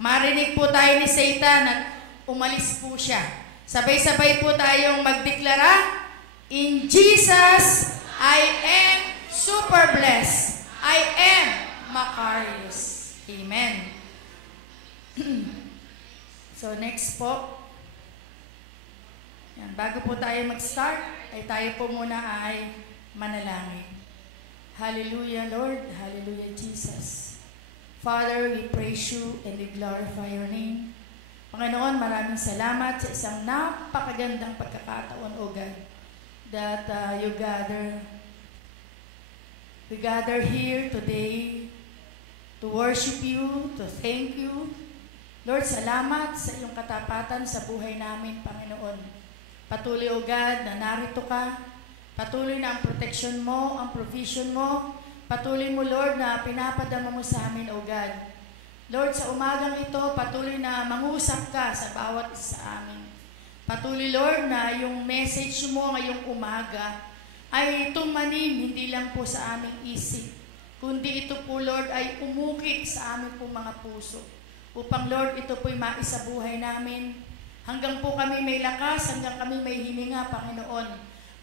marinig po tayo ni Satan at umalis po siya. Sabay-sabay po tayong magdeklara, in Jesus, I am super blessed. I am Macarius. Amen. So next po, yan, bago po tayo mag-start, ay tayo po muna ay manalangin. Hallelujah, Lord. Hallelujah, Jesus. Father, we praise you and we glorify your name. Panginoon, maraming salamat sa isang napakagandang pagkakataon, O God, that we gather here today to worship you, to thank you. Lord, salamat sa iyong katapatan sa buhay namin, Panginoon. Patuloy, O God, na narito ka. Patuloy na ang protection mo, ang provision mo. Patuloy mo, Lord, na pinapadama mo sa amin, O God. Lord, sa umagang ito, patuloy na mangusap ka sa bawat isa sa amin. Patuloy, Lord, na yung message mo ngayong umaga ay tumanim hindi lang po sa aming isip, kundi ito po, Lord, ay umukit sa aming po mga puso. Upang, Lord, ito po'y maisabuhay namin. Hanggang po kami may lakas, hanggang kami may hininga, Panginoon,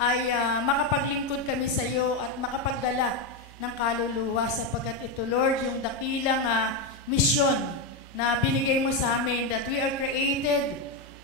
ay makapaglingkod kami sa iyo at makapagdala ng kaluluwa sapagkat ito, Lord, yung dakilang misyon na binigay mo sa amin, that we are created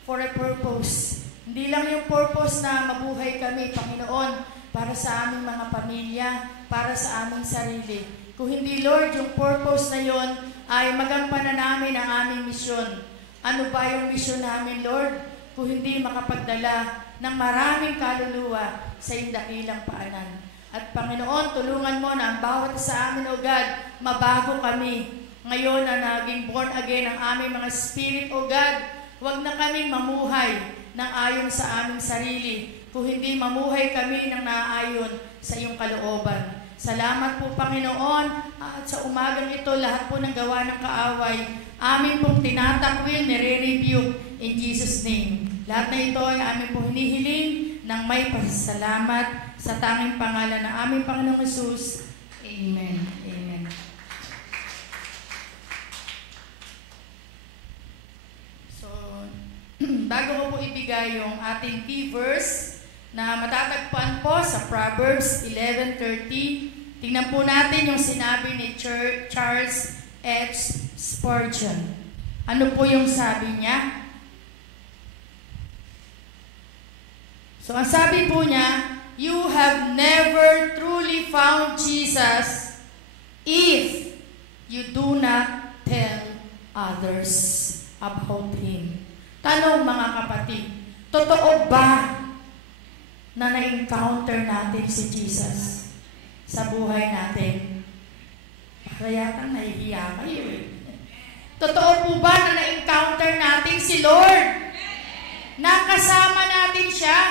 for a purpose. Hindi lang yung purpose na mabuhay kami, Panginoon, para sa aming mga pamilya, para sa aming sarili. Kung hindi, Lord, yung purpose na yon ay magampanan namin ang aming misyon. Ano ba yung misyon namin, Lord? Kung hindi makapagdala ng maraming kaluluwa sa iyong dakilang paanan. At Panginoon, tulungan mo na ang bawat sa amin, O God, mabago kami. Ngayon na naging born again ang aming mga spirit, O God, huwag na kaming mamuhay ng ayon sa aming sarili, kung hindi mamuhay kami ng naayon sa iyong kalooban. Salamat po, Panginoon, at sa umagang ito, lahat po ng gawa ng kaaway, amin pong tinatakwil, nire-rebuke in Jesus' name. Lahat na ito ay amin pong hinihiling ng may pasasalamat sa tanging pangalan ng aming Panginoong Jesus. Amen. Amen. So, bago ko po ibigay yung ating key verse na matatagpuan po sa Proverbs 11:30, tingnan po natin yung sinabi ni Charles H. Spurgeon. Ano po yung sabi niya? So, ang sabi po niya, you have never truly found Jesus if you do not tell others about Him. Tanong, mga kapatid, totoo ba na na-encounter natin si Jesus sa buhay natin? Kaya kang nahihiya kayo eh. Totoo po ba na na-encounter natin si Lord? Nakasama natin siya?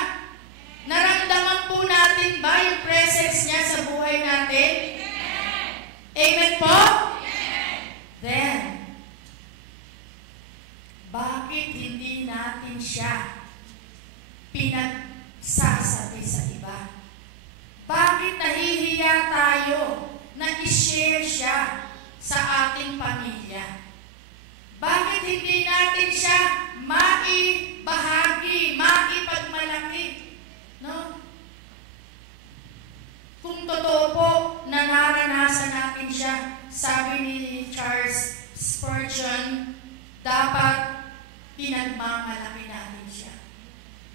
Naramdaman po natin ba yung presence niya sa buhay natin? Amen po? Then, bakit hindi natin siya pinagsasabi sa iba? Bakit nahihiya tayo na i-share siya sa ating pamilya? Bakit hindi natin siya maibahagi, maipagmalaki? No? Kung totoo po na naranasan natin siya, sabi ni Charles Spurgeon, dapat pinagmamalaki natin siya.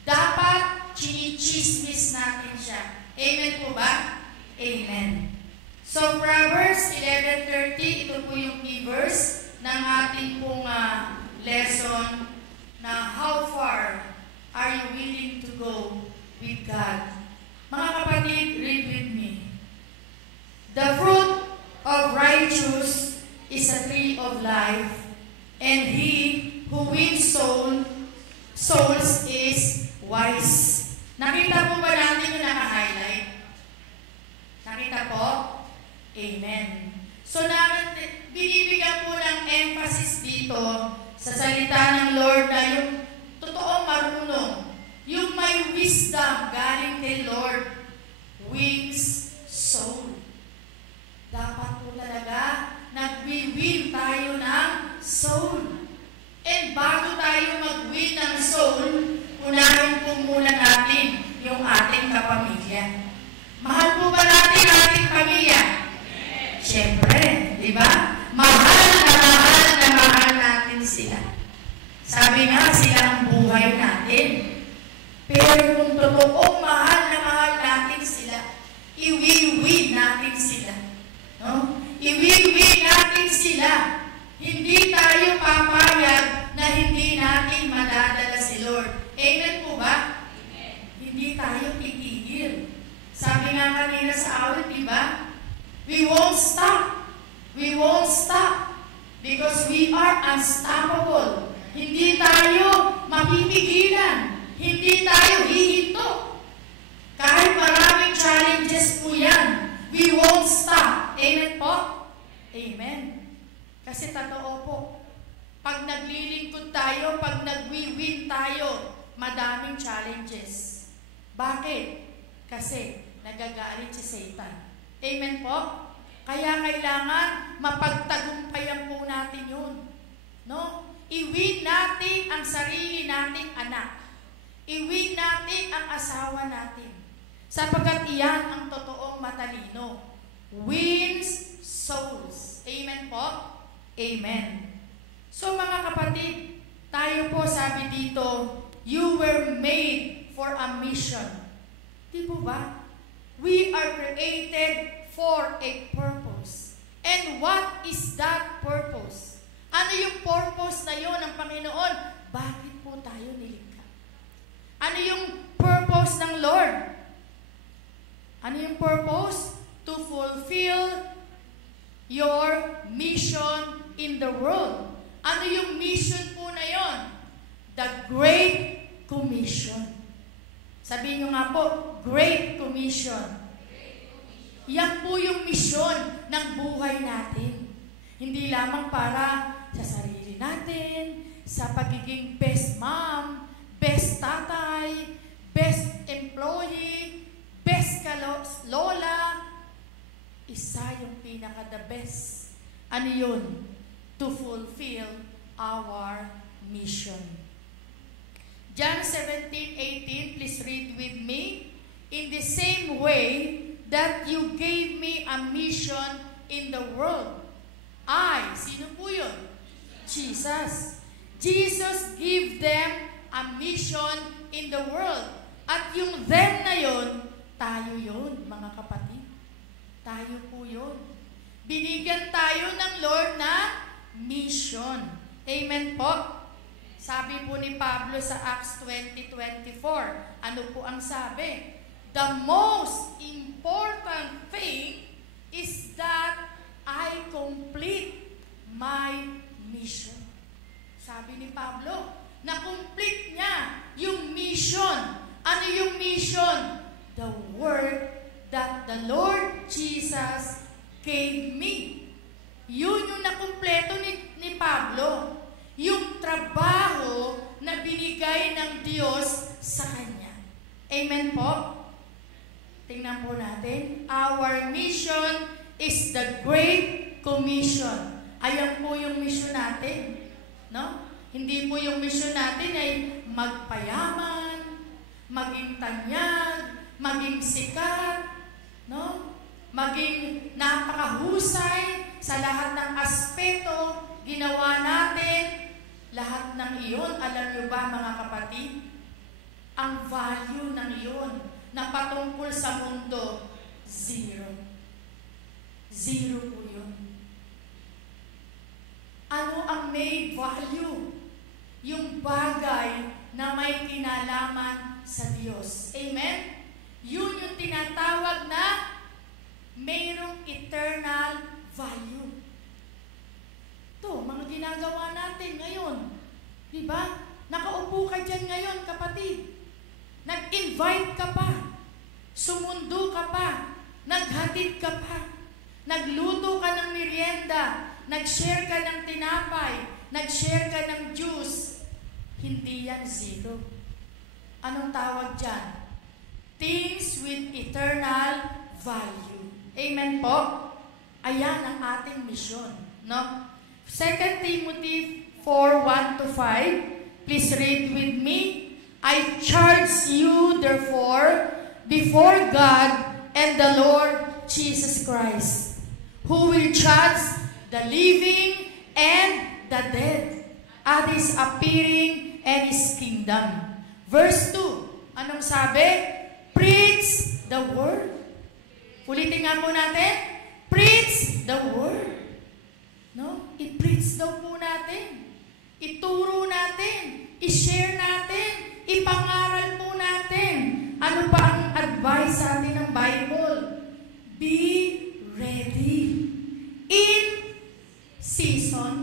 Dapat chinichismis natin siya. Amen po ba? Amen. So, Proverbs 11:30, ito po yung key verse ng ating pong lesson na how far are you willing to go with God? Mga kapatid, read with me. The fruit of righteous is a tree of life, and he who wins souls is wise. Nakita po ba natin yung naka-highlight? Nakita po? Amen. So, binibigyan po ng emphasis dito sa salita ng Lord na yung totoo marunong, yung may wisdom galing kay Lord, wins soul. Dapat po talaga nagwi-win tayo ng soul. bago tayo mag-win ng soul, unahin po muna natin yung ating kapamilya. Mahal po ba natin ang ating pamilya? Siyempre, di ba? Mahal natin sila. Sabi nga, sila ang buhay natin. Pero kung totoong mahal natin sila, iwi-win natin sila. No? Iwi-win natin sila. Hindi tayo papayag na hindi natin madadala si Lord. Amen po ba? Amen. Hindi tayo titigil. Sabi nga kanina sa awit, di ba? We won't stop. We won't stop. Because we are unstoppable. Hindi tayo mapipigilan. Hindi tayo hihinto. Kahit maraming challenges po yan, we won't stop. Amen po? Amen. Kasi totoo po, pag naglilingkod tayo, pag nagwi-win tayo, madaming challenges. Bakit? Kasi nagagalit si Satan. Amen po? Kaya kailangan mapagtagumpayan po natin yun. No? I-win natin ang sarili nating anak. I-win natin ang asawa natin. Sapagkat iyan ang totoong matalino. Wins souls. Amen po? Amen. So mga kapatid, tayo po sabi dito, you were made for a mission. Di po ba? We are created for a purpose. And what is that purpose? Ano yung purpose na yun ng Panginoon? Bakit po tayo nilikha? Ano yung purpose ng Lord? Ano yung purpose? To fulfill your mission in the world. Ano yung mission po na yon? The Great Commission. Sabihin nyo nga po, Great Commission. Yan po yung mission ng buhay natin. Hindi lamang para sa sarili natin, sa pagiging best mom, best tatay, best employee, best lola. Isa yung pinaka-the best. Ano yun? To fulfill our mission. John 17:18, please read with me. In the same way that you gave me a mission in the world. Sino po yun? Jesus. Jesus gave them a mission in the world. At yung them na yun, tayo yun, mga kapatid. Tayo po yun. Binigyan tayo ng Lord na mission. Amen po? Sabi po ni Pablo sa Acts 20:24, ano po ang sabi? The most important thing is that I complete my mission. Sabi ni Pablo, na-complete niya yung mission. Ano yung mission? The work that the Lord Jesus gave me. Yun yung nakumpleto ni Pablo. Yung trabaho na binigay ng Diyos sa kanya. Amen po? Tingnan po natin. Our mission is the Great Commission. Ayan po yung mission natin. No? Hindi po yung mission natin ay magpayaman, maging tanyag, maging sikat, no? Maging napakahusay sa lahat ng aspeto ginawa natin. Lahat ng iyon, alam nyo ba mga kapatid? Ang value ng iyon na patungkol sa mundo, zero. Zero po yun. Ano ang may value? Yung bagay na may kinalaman sa Diyos. Amen? Yun yung tinatawag na mayroong eternal value. Ito, mga ginagawa natin ngayon. Diba? Nakaupo ka dyan ngayon, kapatid. Nag-invite ka pa. Sumundo ka pa. Naghatid ka pa. Nagluto ka ng merienda. Nag-share ka ng tinapay. Nag-share ka ng juice. Hindi yan zero. Anong tawag dyan? Things with eternal value. Amen po? Ayan ang ating mission. No? 2 Timothy 4:1 to 5. Please read with me. I charge you, therefore, before God and the Lord Jesus Christ, who will judge the living and the dead at His appearing and His kingdom. Verse 2, anong sabi? Preach the word. Ulitin nga po natin. Preach the word. No? I-preach daw po natin. Ituro natin. I-share natin. Ipangaral po natin. Ano pa ang advice sa atin ng Bible? Be ready. In season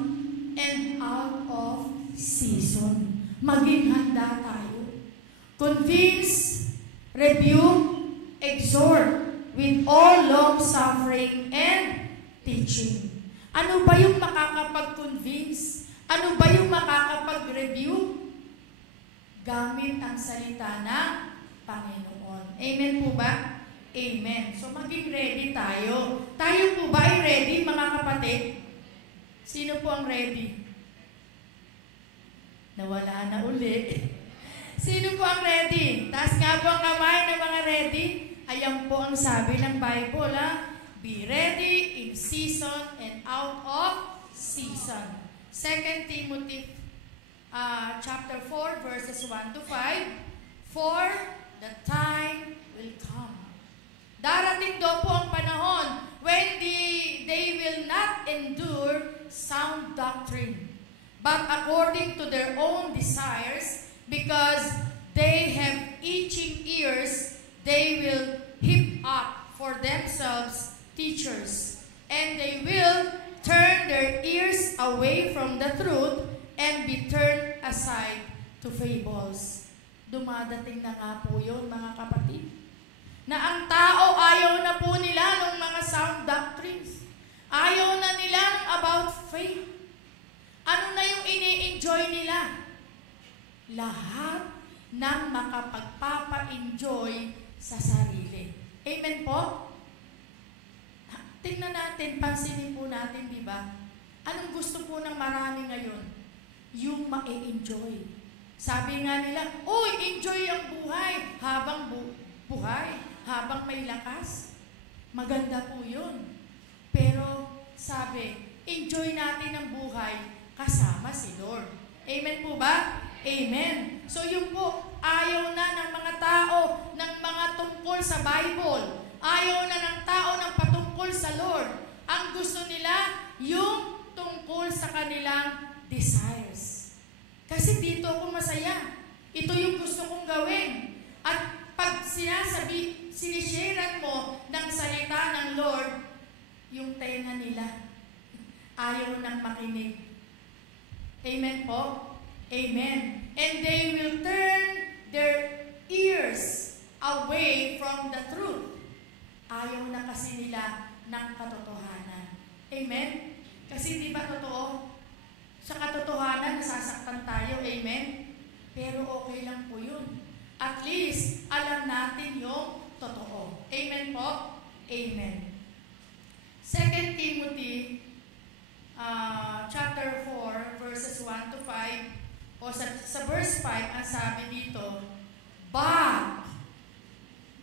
and out of season. Maging handa tayo. Convince, rebuke, exhort with all long-suffering and teaching. Ano ba yung makakapag-convince? Ano ba yung makakapag-rebuke? Gamit ang salita ng Panginoon. Amen po ba? Amen. So maging ready tayo. Tayo po ba ay ready, mga kapatid? Sino po ang ready? Nawala na uli. Sino po ang ready? Taas nga po ang kamay ng mga ready. Ayan po ang sabi ng Bible, ha? Be ready in season and out of season. 2 Timothy chapter 4 verses 1 to 5. For the time will come. Darating daw po ang panahon when they will not endure sound doctrine, but according to their own desires, because they have itching ears, they will heap up for themselves teachers, and they will turn their ears away from the truth and be turned aside to fables. Dumadating na nga po yun, mga kapatid, na ang tao ayaw na po nila ng mga sound doctrines. Ayaw na nila about faith. Ano na yung ini-enjoy nila? Lahat ng makapagpapa-enjoy sa sarili. Amen po? Tingnan natin, pansinin po natin, di ba? Anong gusto po ng marami ngayon? Yung ma-enjoy. Sabi nga nila, uy, enjoy ang buhay habang buhay, habang may lakas. Maganda po yun. Pero sabi, enjoy natin ang buhay kasama si Lord. Amen po ba? Amen. So yun po, ayaw na ng mga tao ng mga tungkol sa Bible. Ayaw na ng tao ng patungkol sa Lord. Ang gusto nila, yung tungkol sa kanilang desires. Kasi dito ako masaya. Ito yung gusto kong gawin. At pag sinisharean mo ng salita ng Lord, yung tenga nila, ayaw nang makinig. Amen po? Amen. And they will turn their ears away from the truth. Ayaw na kasi nila ng katotohanan. Amen? Kasi di ba totoo? Sa katotohanan, nasasaktan tayo. Amen? Pero okay lang po yun. At least, alam natin yung totoo. Amen po? Amen. 2 Timothy chapter 4, verses 1 to 5, o sa verse 5, ang sabi dito, but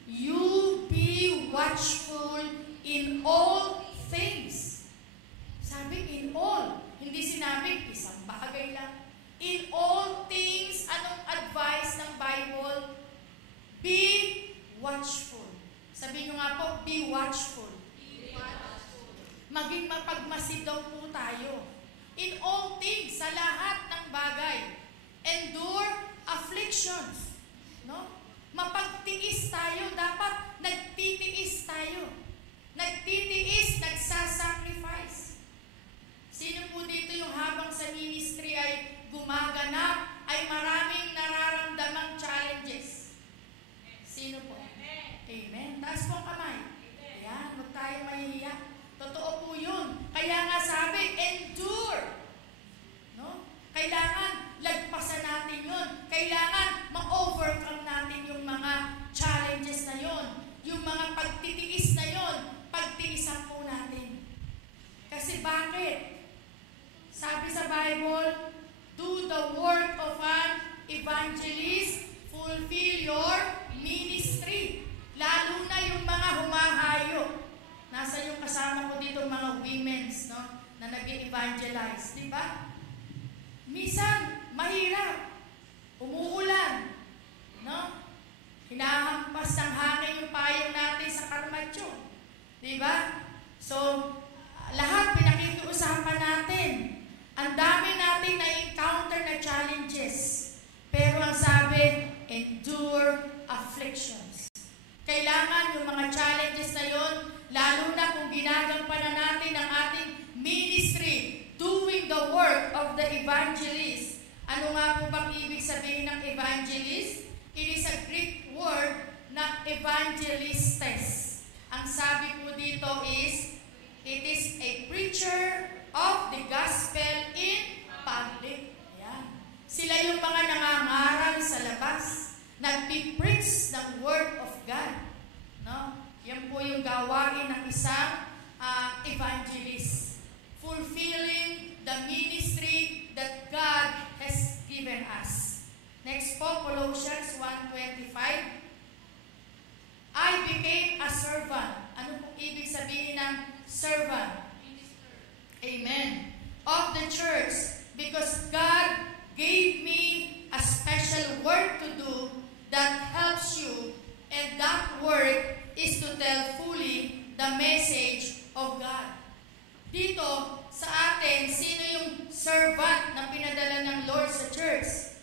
you be watchful in all things. Sabi, in all. Hindi sinabi, isang bagay lang. In all things, anong advice ng Bible? Be watchful. Sabi nyo nga po, be watchful. Maging mapagmasid daw po tayo. In all things, sa lahat ng bagay. Endure afflictions. No? Mapagtiis tayo. Dapat nagtitiis tayo. Nagtitiis, nagsasacrifice. Sino po dito yung habang sa ministry ay gumaganap, ay maraming nararamdamang challenges? Sino po? Amen. Taas po ang kamay. Ayan, huwag tayo mahihiya. Totoo po yun. Kaya nga sabi, endure. No? Kailangan lagpasan natin yun. Kailangan ma-overcome natin yung mga challenges na yun. Yung mga pagtitiis na yun. Pagtiisan po natin. Kasi bakit? Sabi sa Bible, the work of an evangelist, fulfill your ministry. Lalo na yung mga humahayo. Nasa yung kasama ko dito mga women's, no? Na nag-evangelize, di ba? Minsan, mahirap. Umuulan, no? Hinahampas ng hangin yung payong natin sa Carmacho. Di ba? So, lahat pinakikiusapan natin. Ang dami nating na-encounter na challenges. Pero ang sabi, endure afflictions. Kailangan yung mga challenges na yon, lalo na kung ginagampanan natin ang ating ministry, doing the work of the evangelist. Ano nga po bang ibig sabihin ng evangelist? It is a Greek word na evangelistes. Ang sabi po dito is, it is a preacher of the gospel in public. Ayan. Sila yung mga nangangaral sa labas, nagpipreach ng word of God. No? Yan po yung gawain ng isang evangelist. Fulfilling the ministry that God has given us. Next po, Colossians 1:25. I became a servant. Ano pong ibig sabihin ng servant? Amen. Of the church, because God gave me a special work to do that helps you, and that work is to tell fully the message of God. Dito, sa atin, sino yung servant na pinadala ng Lord sa church?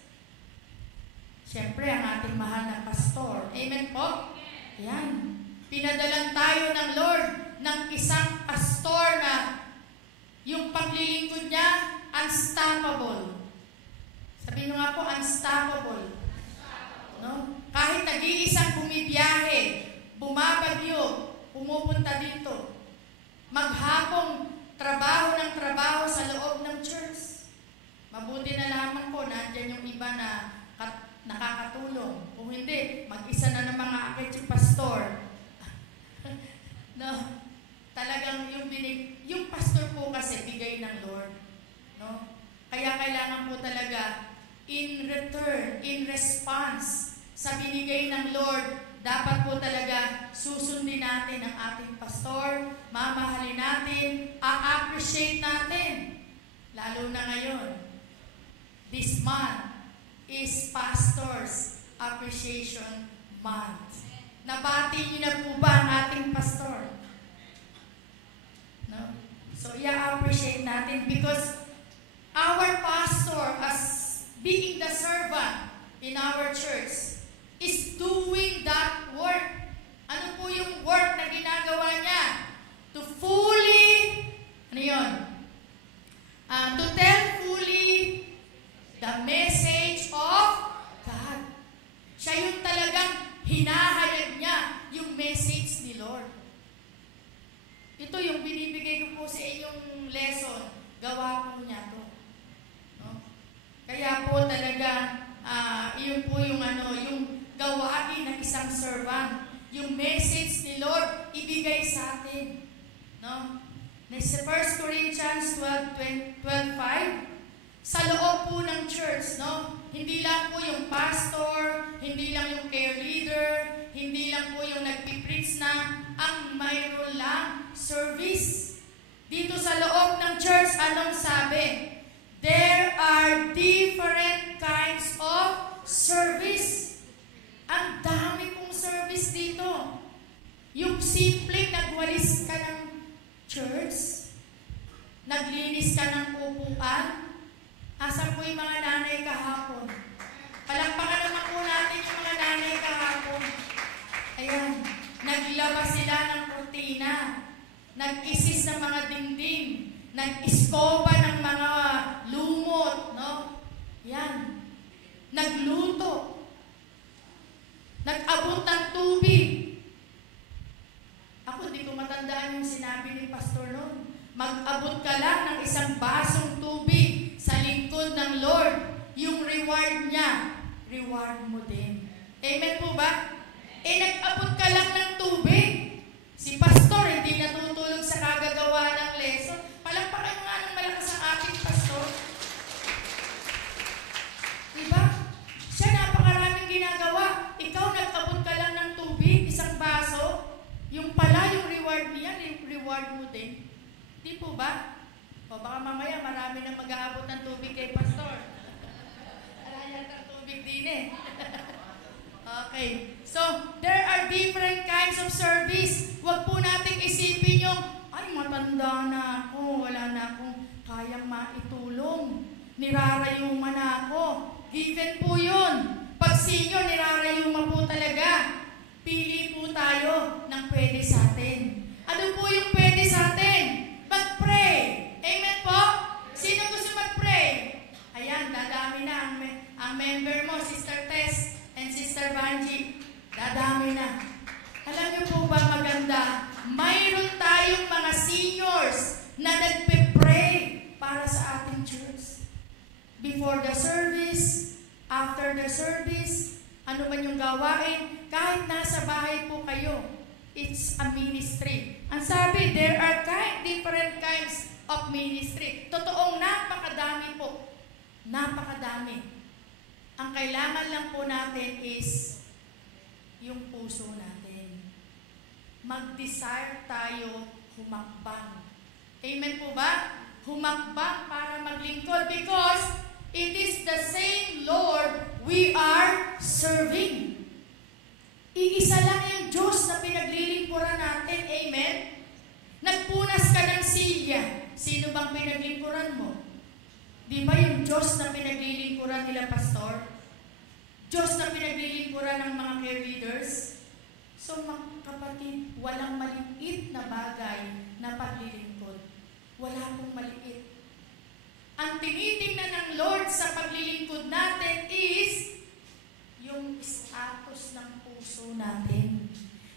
Siyempre, ang ating mahal na pastor. Amen po? Yan. Pinadalan tayo ng Lord ng isang pastor na yung paglilingkod niya, unstoppable. Sabihin mo nga po, unstoppable. No? Kahit nag-iisang bumibiyahe, bumabagyo, pumupunta dito, maghapong trabaho ng trabaho sa loob ng church. Mabuti na lamang po, nandyan yung iba na nakakatulong. Kung hindi, mag-isa na ng mga akit yung pastor. No, talagang yung pastor po kasi bigay ng Lord. No? Kaya kailangan po talaga in return, in response sa binigay ng Lord, dapat po talaga susundin natin ang ating pastor, mamahalin natin, a-appreciate natin. Lalo na ngayon, this month is Pastor's Appreciation Month. Nabati niyo na po ba ang ating pastor? No? So, i-appreciate natin because our pastor, as being the servant in our church, is doing that work. Ano po yung work na ginagawa niya? To fully, ano yun? To tell fully the message of God. Siya yung talagang hinahayag niya yung message ni Lord. Ito yung binibigay ko po sa inyong lesson. Gawa po niya to. No? Kaya po talaga, yun po yung yung gawain ng isang servant. Yung message ni Lord, ibigay sa atin. No? Next, 1 Corinthians 12:5. Sa loob po ng church, no? Hindi lang po yung pastor, hindi lang yung care leader, hindi lang po yung nagpipreach na, ang mayroon lang service. Dito sa loob ng church, anong sabi? There are different kinds of service. Ang dami pong service dito. Yung simpleng nagwalis ka ng church, naglinis ka ng upuan. Asan po yung mga nanay kahapon? Palakpakan naman po natin yung mga nanay kahapon. Ayan, naglaba sila ng kurtina, nag-isis ng mga dingding, nag-iskoba ng mga lumot, no? Yan. Nagluto. Nag-abot ng tubig. Ako, hindi ko matandaan yung sinabi ni Pastor noon. Mag-abot ka lang ng isang basong tubig sa lingkod ng Lord. Yung reward niya, reward mo din. Amen po ba? Nag-abot ka lang ng tubig. Si Pastor, hindi natutulog sa kagagawa ng lesson. Palakpakan nga ng malakas ang ating Pastor. mo din. Di po ba? O baka mamaya marami nang mag-aabot ng tubig kay Pastor. Alayat ng tubig din eh. Okay. So, there are different kinds of service. Huwag po nating isipin yung, ay, matanda na ako, wala na akong kayang maitulong. Nirarayuma na ako. Given po yun. Pag senior, nirarayuma po talaga. Pili po tayo ng pwede sa atin. Ano po yung pwede sa atin? Mag-pray. Amen po? Sino gusto mag-pray? Ayan, dadami na ang member mo, Sister Tess and Sister Banji. Dadami na. Alam niyo po ba maganda? Mayroon tayong mga seniors na nagpe-pray para sa ating church. Before the service, after the service, ano man yung gawain, kahit nasa bahay po kayo, it's a ministry. Ang sabi, there are different kinds of ministry. Totoong napakadami po. Napakadami. Ang kailangan lang po natin is yung puso natin. Mag-desire tayo humakbang. Amen po ba? Humakbang para maglingkod because it is the same Lord we are serving. Iisa lang yung Diyos na pinaglilingkuran natin. Amen? Nagpunas ka ng silya. Sino bang pinaglingkuran mo? Di ba yung Diyos na pinaglilingkuran nila, Pastor? Diyos na pinaglilingkuran ng mga care leaders? So, mga kapatid, walang maliit na bagay na paglilingkod. Wala pong maliit. Ang tinitingnan ng Lord sa paglilingkod natin is yung status ng puso natin.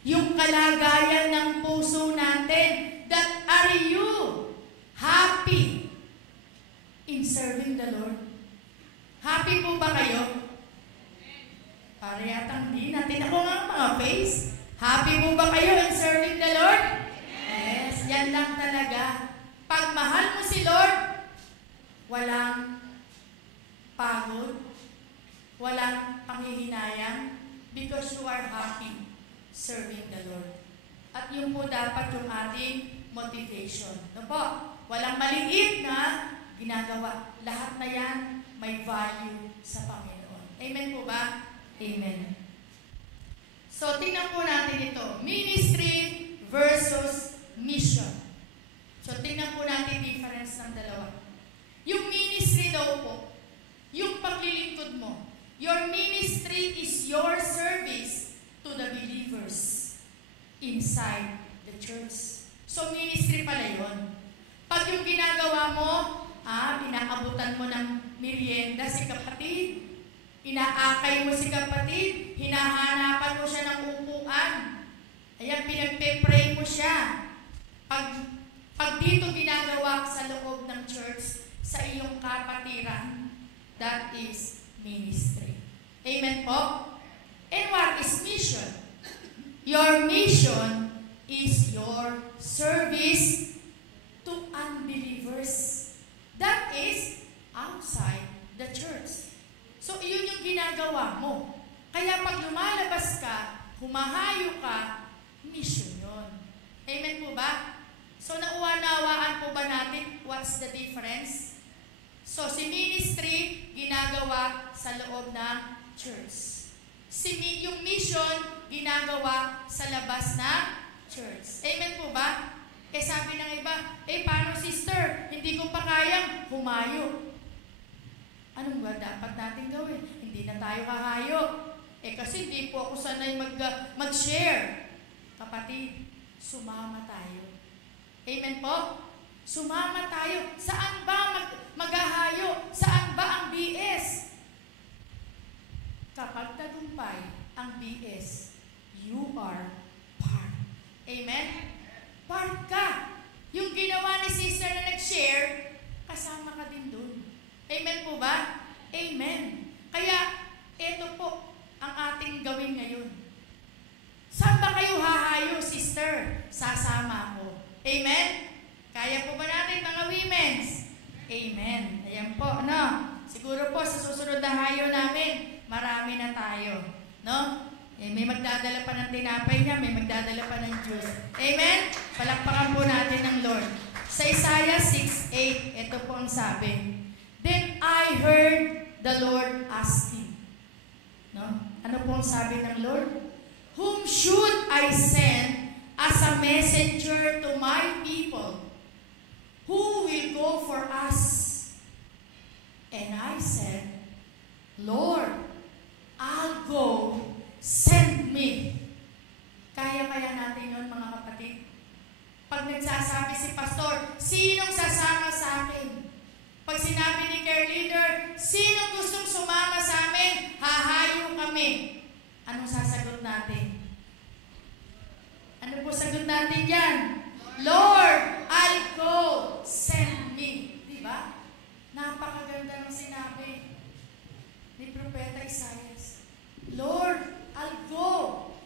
Yung kalagayan ng puso natin. That are you happy in serving the Lord? Happy po ba kayo? Para yatang hindi natin ako nga mga face. Happy po ba kayo in serving the Lord? Yes, yan lang talaga. Pag mahal mo si Lord, walang pagod, walang panghihinayang, because you are happy serving the Lord. At yun po dapat yung ating motivation. No po? Walang maliit na ginagawa. Lahat na yan may value sa Panginoon. Amen po ba? Amen. So, tingnan po natin ito. Ministry versus mission. So, tingnan po natin difference ng dalawa. Yung ministry daw po, yung paglilingkod mo, your ministry is your service to the believers inside the church. So, ministry pala yun. Pag yung ginagawa mo, inaabutan mo ng merienda si kapatid, inaakay mo si kapatid, hinahanapan mo siya ng upuan, ayan, pinagpe-pray mo siya. Pag dito ginagawa sa loob ng church, sa iyong kapatiran, that is ministry. Amen po? And what is mission? Your mission is your service to unbelievers. That is outside the church. So, iyon yung ginagawa mo. Kaya pag lumalabas ka, humahayo ka, mission yun. Amen po ba? So, nauunawaan po ba natin what's the difference? So, si ministry, ginagawa sa loob ng church. Yung mission, ginagawa sa labas ng church. Amen po ba? Eh, sabi ng iba, paano sister? Hindi ko pa kayang humayo. Anong ba dapat natin gawin? Hindi na tayo kahayo. Kasi hindi po ako sanay mag-share. Kapatid, sumama tayo. Amen po? Sumama tayo. Saan ba maghahayo? Saan ba ang BS? Kapag tagumpay ang BS, you are part. Amen? Part ka. Yung ginawa ni sister na nag-share, kasama ka din dun. Amen po ba? Amen. Kaya, ito po ang ating gawin ngayon. Saan ba kayo hahayo, sister? Sasama ako. Amen? Kaya po ba natin, mga women's? Amen. Ayan po, no? Siguro po, sa susunod na hayo namin, marami na tayo. No? May magdadala pa ng tinapay niya, may magdadala pa ng juice. Amen? Palakpakan po natin ng Lord. Sa Isaiah 6:8, ito po ang sabi. Then I heard the Lord asking. No? Ano po ang sabi ng Lord? Whom should I send as a messenger to my people? Who will go for us? And I said, Lord, I'll go, send me. Kaya-kaya natin yun, mga kapatid. Pag nagsasabi si pastor, sinong sasama sa akin? Pag sinabi ni care leader, sinong gustong sumama sa amin? Hahayo kami. Anong sasagot natin? Ano po sagot natin yan? Lord, I'll go, send me. Diba? Napakaganda ng sinabi ni Propeta Isaias. Lord, I'll go.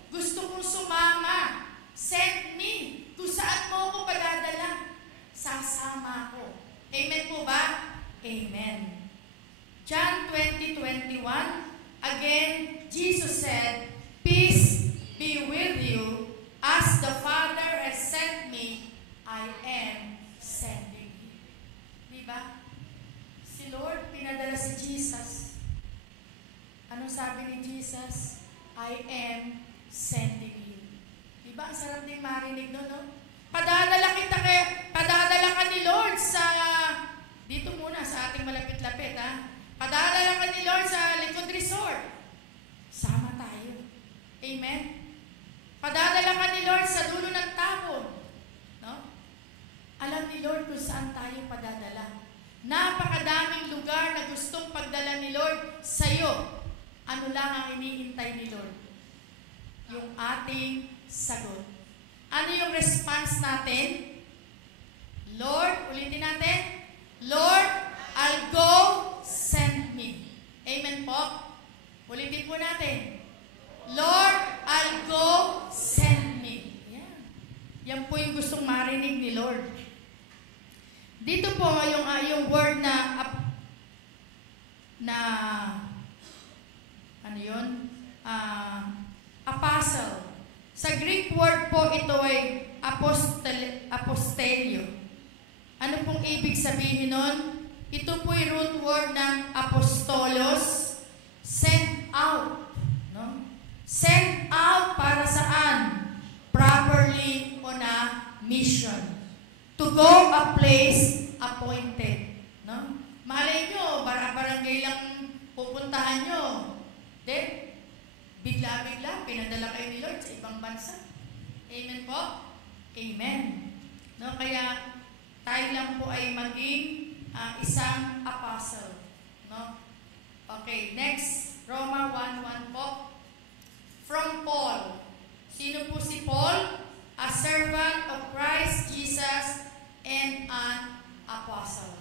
Gusto kong sumama. Send me. Kung saan mo ako padadala, sasama ako. Amen po ba? Amen. John 20:21, again, Jesus said, Peace be with you. As the Father has sent me, I am sending you. Diba? Si Lord, pinadala si Jesus. Anong sabi ni Jesus? I am sending you. Diba? Ang sarap din marinig doon, no? Padadala ka ni Lord sa, dito muna sa ating malapit-lapit, ha? Padadala ka ni Lord sa Likod Resort. Sama tayo. Amen? Padadala ka ni Lord sa dulo ng tapon. No? Alam ni Lord kung saan tayo padadala. Napakadaming lugar na gustong pagdala ni Lord sa'yo. Ano lang ang iniintay ni Lord? Yung ating sagot. Ano yung response natin? Lord, ulitin natin. Lord, I'll go, send me. Amen po? Ulitin po natin. Lord, I'll go, send me. Yan. Yan po yung gustong marinig ni Lord. Dito po yung word na ano yun? Apostle. Sa Greek word po ito ay apostelio. Ano pong ibig sabihin nun? Ito po yung root word ng apostolos, send out. No? Send out para saan? Properly on a mission. To go a place appointed. No? Malay nyo, barangay lang pupuntahan nyo. Then, bigla-bigla, pinadala kayo ni Lord sa ibang bansa. Amen po? Amen. No? Kaya, tayo lang po ay maging isang apostle. No? Okay, next. Roma 1:1 po. From Paul. Sino po si Paul? A servant of Christ Jesus and an apostle.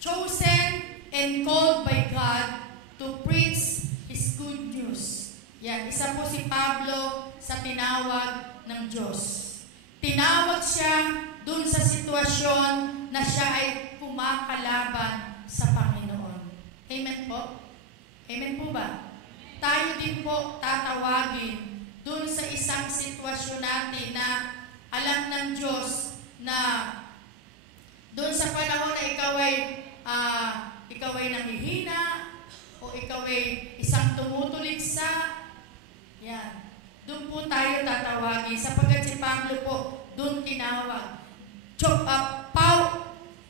Chosen and called by God to preach His good news. Yan, isa po si Pablo sa tinawag ng Diyos. Tinawag siya dun sa sitwasyon na siya ay kumakalaban sa Panginoon. Amen po? Amen po ba? Tayo din po tatawagin dun sa isang sitwasyon natin na alam ng Diyos na dun sa panahon na ikaw ay nanghihina o ikaw ay isang tumutuligsa, yan. Doon po tayo tatawagin sapagkat si Pablo po doon tinawag.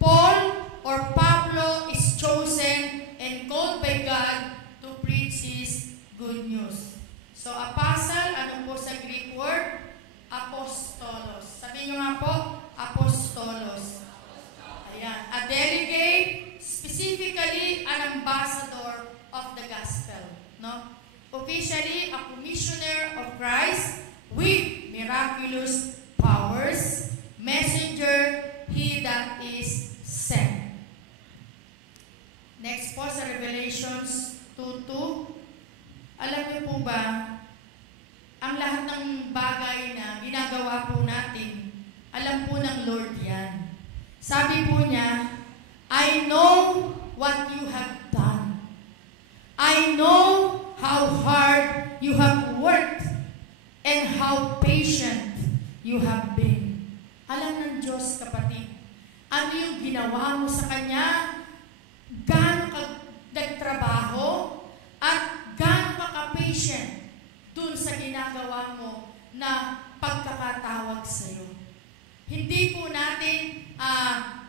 Paul or Pablo is chosen and called by God to preach His good news. So, apostle, ano po sa Greek word? Apostolos. Sabihin nyo nga po, apostolos. Ayan. A delegate, specifically an ambassador of the gospel. No? Officially, a commissioner of Christ with miraculous powers, messenger, he that is sent. Next po sa Revelations 2:2. Alam niyo po ba, ang lahat ng bagay na ginagawa po natin, alam po ng Lord yan. Sabi po niya, I know what you have done. I know how hard you have worked and how patient you have been. Alam ng Diyos, kapatid, ano yung ginawa mo sa Kanya, gaano ka nagtrabaho, at gaano ka ka-patient dun sa ginagawa mo na pagkakatawag sa'yo. Hindi po natin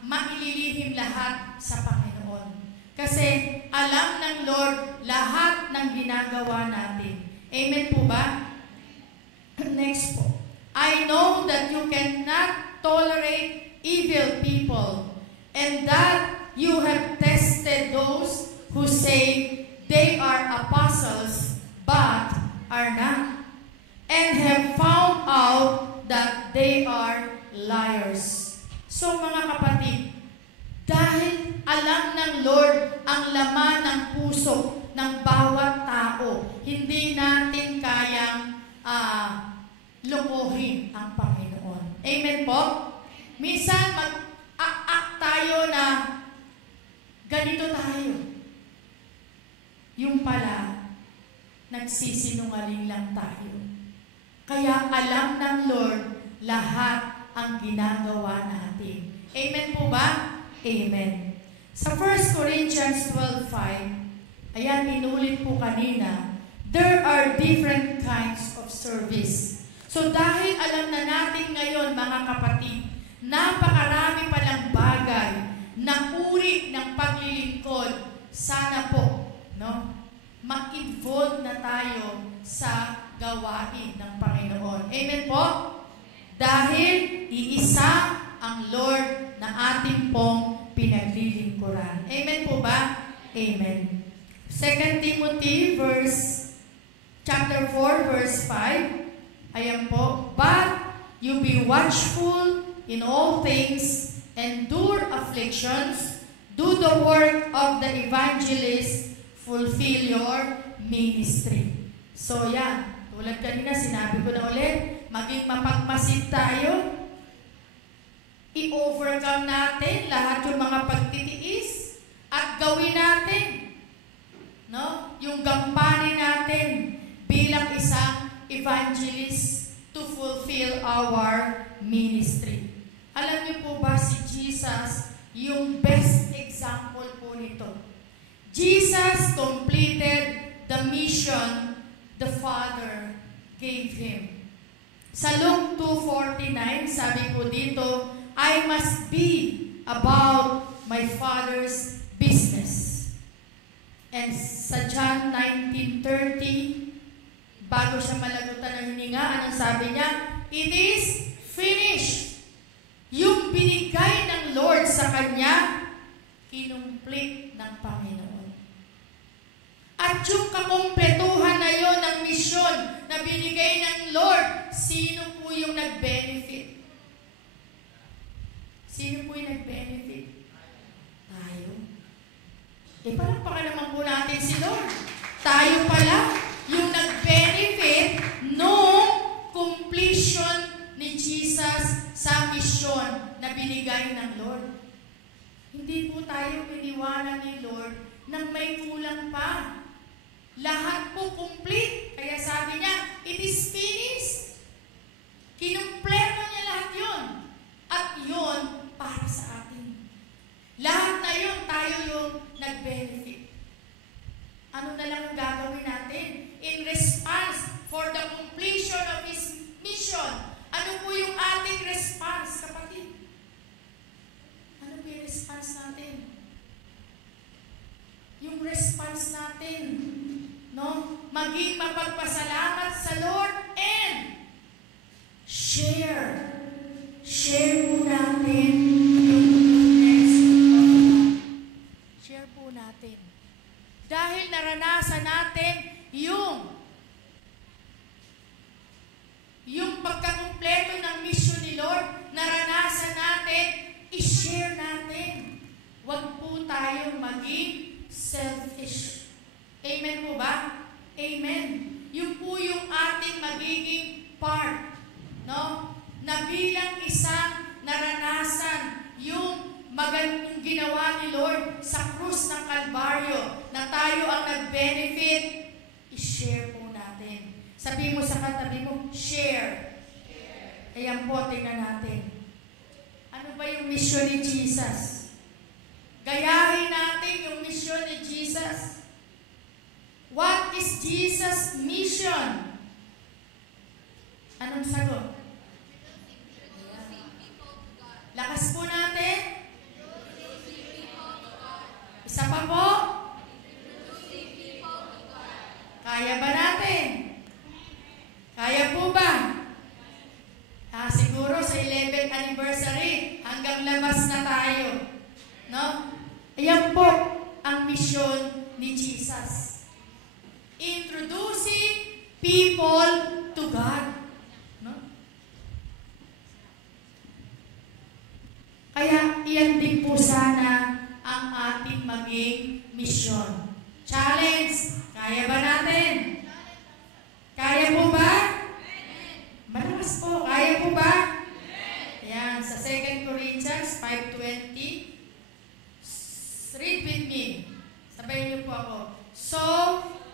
maililihim lahat sa Panginoon. Kasi alam ng Lord lahat ng ginagawa natin. Amen po ba? Next po. I know that you cannot tolerate evil people, and that you have tested those who say they are apostles but are not, and have found out that they are liars. So mga kapatid, dahil alam ng Lord ang laman ng puso ng bawat tao, hindi natin kayang lukuhin ang Panginoon. Amen po? Minsan mag-act tayo na ganito tayo. Yung pala, nagsisinungaling lang tayo. Kaya alam ng Lord lahat ang ginagawa natin. Amen po ba? Amen. Sa 1 Corinthians 12:5, ayan, inulit po kanina, there are different kinds of service. So dahil alam na natin ngayon, mga kapatid, napakarami palang bagay na uri ng paglilingkod, sana po, no, ma-involve na tayo sa gawain ng Panginoon. Amen po? Dahil iisa ang Lord na ating pong pinaglilingkuran. Amen po ba? Amen. 2 Timothy chapter 4 verse 5. Ayan po. But you be watchful in all things, endure afflictions, do the work of the evangelist, fulfill your ministry. So yan, tulad kanina sinabi ko na ulit, maging mapagmasid tayo, i-overcome natin lahat yung mga pagtitiis, at gawin natin, no, yung gampanin natin bilang isang evangelist to fulfill our ministry. Alam niyo po ba si Jesus, yung best example po nito. Jesus completed the mission the Father gave Him. Sa Luke 2:49, sabi po dito, I must be about my Father's business. And sa John 19:30, bago siya malagutan ng hininga, anong sabi niya? It is finished. Yung binigay ng Lord sa kanya, kinumplit ng Panginoon. At yung kakumpletuhan na yon ng misyon na binigay ng Lord, sino po yung nag-benefit? Sino po yung nag-benefit? Tayo. Palakpakan naman po natin si Lord. Tayo pala yung nag-benefit nung completion ni Jesus sa misyon na binigay ng Lord. Hindi po tayo iniwanan ni Lord nang may kulang pa. Lahat po complete. Kaya sabi niya, it is finished. Kinumpleto niya lahat yun. At yun, para sa atin. Lahat na yun, tayo yung nag-benefit. Ano na lang ang gagawin natin? In response for the completion of His mission. Ano po yung ating response, kapatid? Ano po yung response natin? Yung response natin, no? Maging mapagpasalamat sa Lord and share. Share po natin yung goodness of God. Share po natin. Dahil naranasan natin yung pagkakumpleto ng mission ni Lord, naranasan natin, i-share natin. Huwag po tayong maging selfish. Amen po ba? Amen. Yung po yung ating magiging part, no? Na bilang isang naranasan yung magandang ginawa ni Lord sa krus ng Kalbaryo, na tayo ang nag-benefit, i-share po natin. Sabi mo sa katabi mo, share. Ayan po, tingnan natin. Ano ba yung mission ni Jesus? Gayahin natin yung mission ni Jesus. What is Jesus' mission? Anong sagot? Lakas po natin. Isa pa po. Kaya ba natin? Kaya po ba? Siguro sa 11th anniversary, hanggang labas na tayo. No? Ayan po ang mission ni Jesus. Introducing people to God. No? Kaya iyan din po sana ang ating maging mission. Challenge! Kaya ba natin? Kaya po ba? Malakas po. Kaya po ba? Ayan, sa 2 Corinthians 5:20. Read with me. Sabayin niyo po ako. So,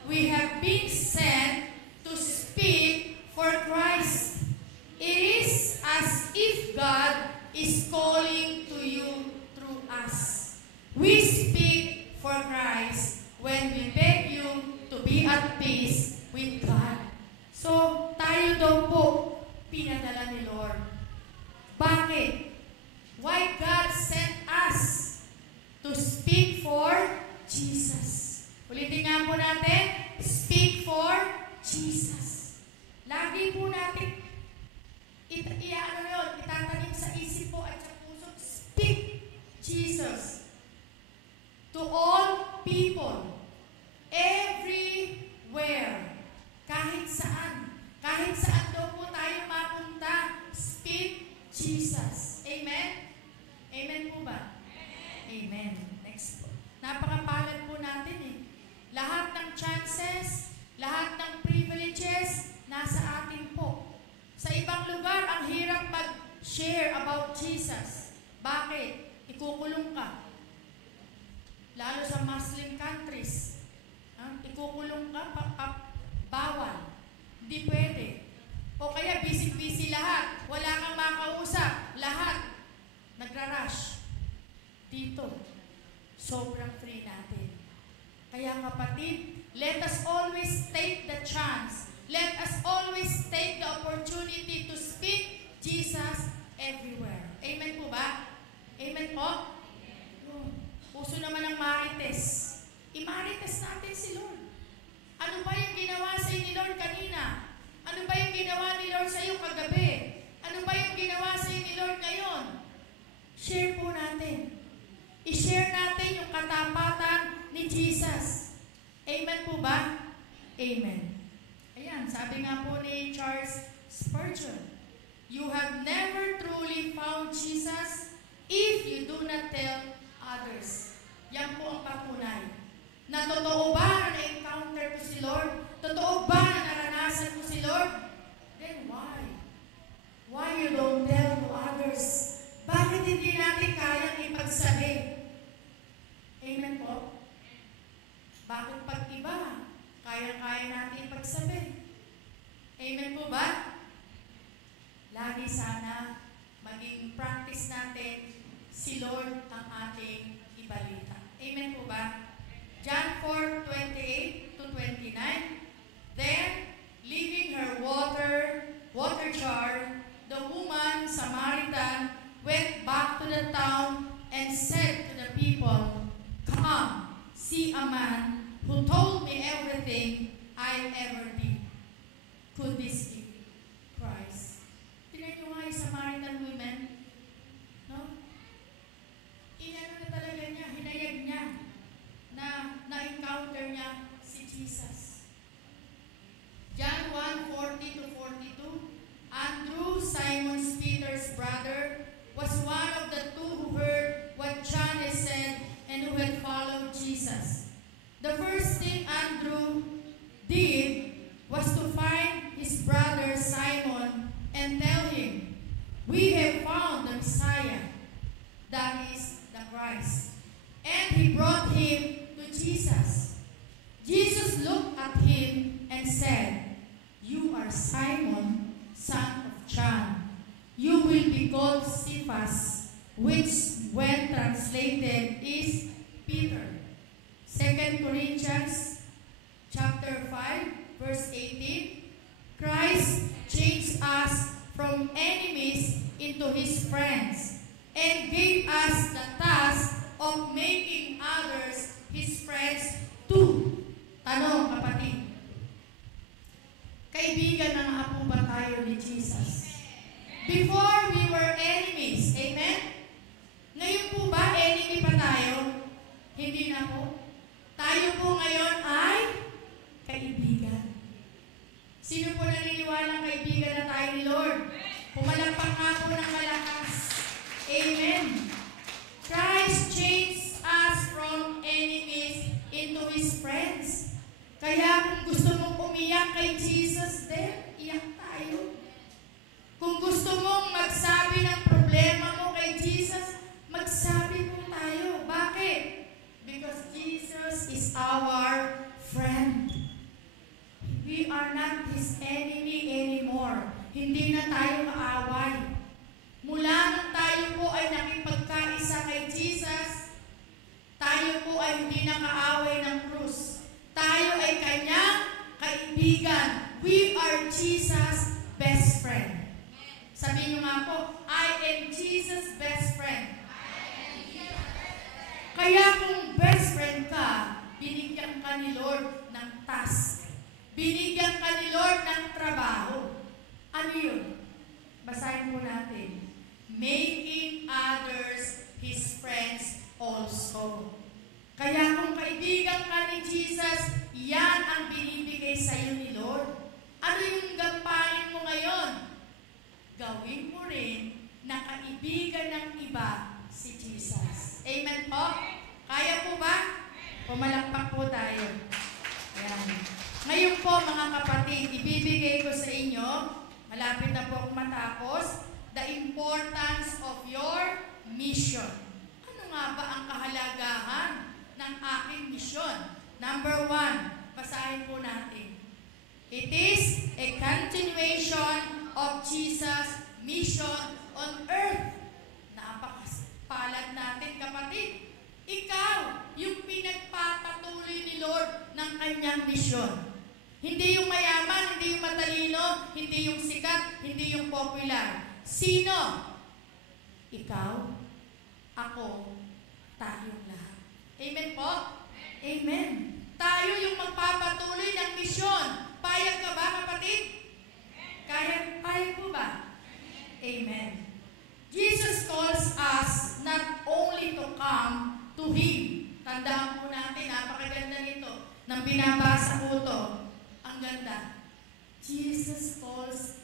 we have been sent to speak for Christ. It is as if God is calling to you through us. We speak for Christ when we beg you to be at peace with God. So, tayo daw po pinadala ni Lord. Bakit? Why God sent us to speak for Jesus? Ulitin nga po natin, speak for Jesus. Lagi po natin itatanim sa isip po at sa puso, speak Jesus to all people, everywhere, kahit saan daw po tayo mapunta, speak Jesus. Amen? Amen po ba? Amen. Next po. Napakapalad po natin eh. Lahat ng chances, lahat ng privileges, nasa atin po. Sa ibang lugar, ang hirap mag-share about Jesus. Bakit? Ikukulong ka. Lalo sa Muslim countries. Ikukulong ka, bawal. Hindi pwede. O kaya busy-busy lahat. Wala kang makausap. Lahat. Nagra-rush. Dito. Sobrang free natin. Kaya kapatid, let us always take the chance. Let us always take the opportunity to speak Jesus everywhere. Amen po ba? Amen po? Puso naman ang marites. I-marites natin si Lord. Ano ba yung ginawa sa ni Lord kanina? Ano ba yung ginawa ni Lord sa iyo kagabi? Ano ba yung ginawa sa ni Lord ngayon? Share po natin. I-share natin yung katapatan ni Jesus. Amen po ba? Amen. Ayan, sabi nga po ni Charles Spurgeon, you have never truly found Jesus if you do not tell others. Yan po ang patunay. Na totoo ba na na-encounter ko si Lord? Totoo ba na naranasan ko si Lord? Then why? Why you don't tell to others? Bakit hindi natin kayang ipagsabi? Amen po? Bakit pag iba, kaya-kaya natin ipagsabi? Amen po ba? Lagi sana maging practice natin si Lord ang ating ibalita. Amen po ba? John 4:28-29. Then, leaving her water jar, the woman Samaritan went back to the town and said to the people, come, see a man who told me everything I ever did. Could this be Christ? Tingnan nyo nga yung Samaritan woman. No? Inano na talaga niya, hinayag niya na na-encounter niya si Jesus. John 1:40-42. Andrew, Simon Peter's brother, was one of the two who heard what John had said and who had followed Jesus. The first thing Andrew did was to find his brother Simon and tell him, we have found the Messiah, that is the Christ. And he brought him to Jesus. Jesus looked at him and said, you are Simon, son of John. You will be called Cephas, which when translated is Peter. 2 Corinthians chapter 5, verse 18, Christ changed us from enemies into His friends and gave us the task of making others His friends too. Tanong, kapatid, kaibigan ng apo ba tayo ni Jesus? Before we were enemies, amen? Ngayon po ba enemy pa tayo? Hindi na po. Tayo po ngayon ay kaibigan. Sino po naniniwala ng kaibigan na tayo ni Lord? Pumalakpak nga po ng malakas. Amen. Christ changed us from enemies into His friends. Kaya kung gusto mong umiyak kay Jesus din, iyak tayo. Kung gusto mong magsabi ng problema mo kay Jesus, magsabi po tayo. Bakit? Because Jesus is our friend. We are not His enemy anymore. Hindi na tayo kaaway. Mula nung tayo po ay nakipagkaisa kay Jesus, tayo po ay hindi na kaaway ng krus. Tayo ay Kanyang kaibigan. We are Jesus' best friend. Sabihin niyo nga po, I am Jesus' best friend. Kaya kung best friend ka, binigyan ka ni Lord ng task. Binigyan ka ni Lord ng trabaho. Ano yun? Basahin po natin. Making others His friends also. Kaya kung kaibigan ka ni Jesus, yan ang binibigay sa iyo ni Lord. Ano yung gampanin mo ngayon? Gawin mo rin na kaibigan ng iba si Jesus. Amen po? Kaya po ba? Pumalakpak po tayo. Ayan. Ngayon po mga kapatid, ibibigay ko sa inyo, malapit na po akong matapos, the importance of your mission. Ano nga ba ang kahalagahan ng aking mission? Number 1, basahin po natin. It is a continuation of Jesus' mission on earth. Napakapalad natin, kapatid. Ikaw, yung pinagpapatuloy ni Lord ng Kanyang misyon. Hindi yung mayaman, hindi yung matalino, hindi yung sikat, hindi yung popular. Sino? Ikaw, ako, tayong lahat. Amen po? Amen. Tayo yung magpapatuloy ng misyon. Payag ka ba, kapatid? Kaya po ba? Amen. Jesus calls us not only to come to Him. Tandaan po natin, napakaganda nito. Nang binabasa ko ito, ang ganda. Jesus calls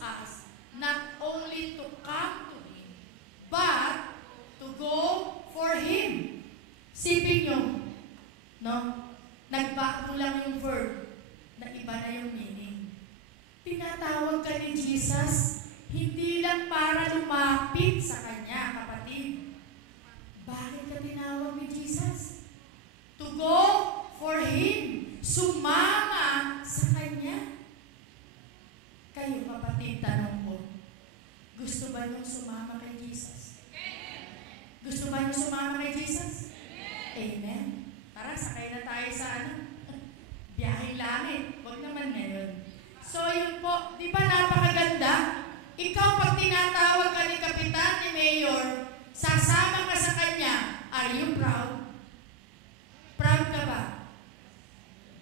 us not only to come to Him, but to go for Him. Sipin nyo, no? Nagbago lang yung verb, na iba na yung meaning. Tinatawag ka ni Jesus, hindi lang para lumapit sa Kanya, kapatid. Bakit ka tinawag ni Jesus? To go for Him. Sumama sa Kanya. Kayo, kapatid, tanong ko, gusto ba niyong sumama kay Jesus? Gusto ba niyong sumama kay Jesus? Amen. Tara, sakay na tayo sa biyaheng langit. Huwag naman ngayon. So, yun po, di ba napakaganda? Ikaw, pag tinatawag ka ni Kapitan, ni Mayor, sasama ka sa Kanya, are you proud? Proud ka ba?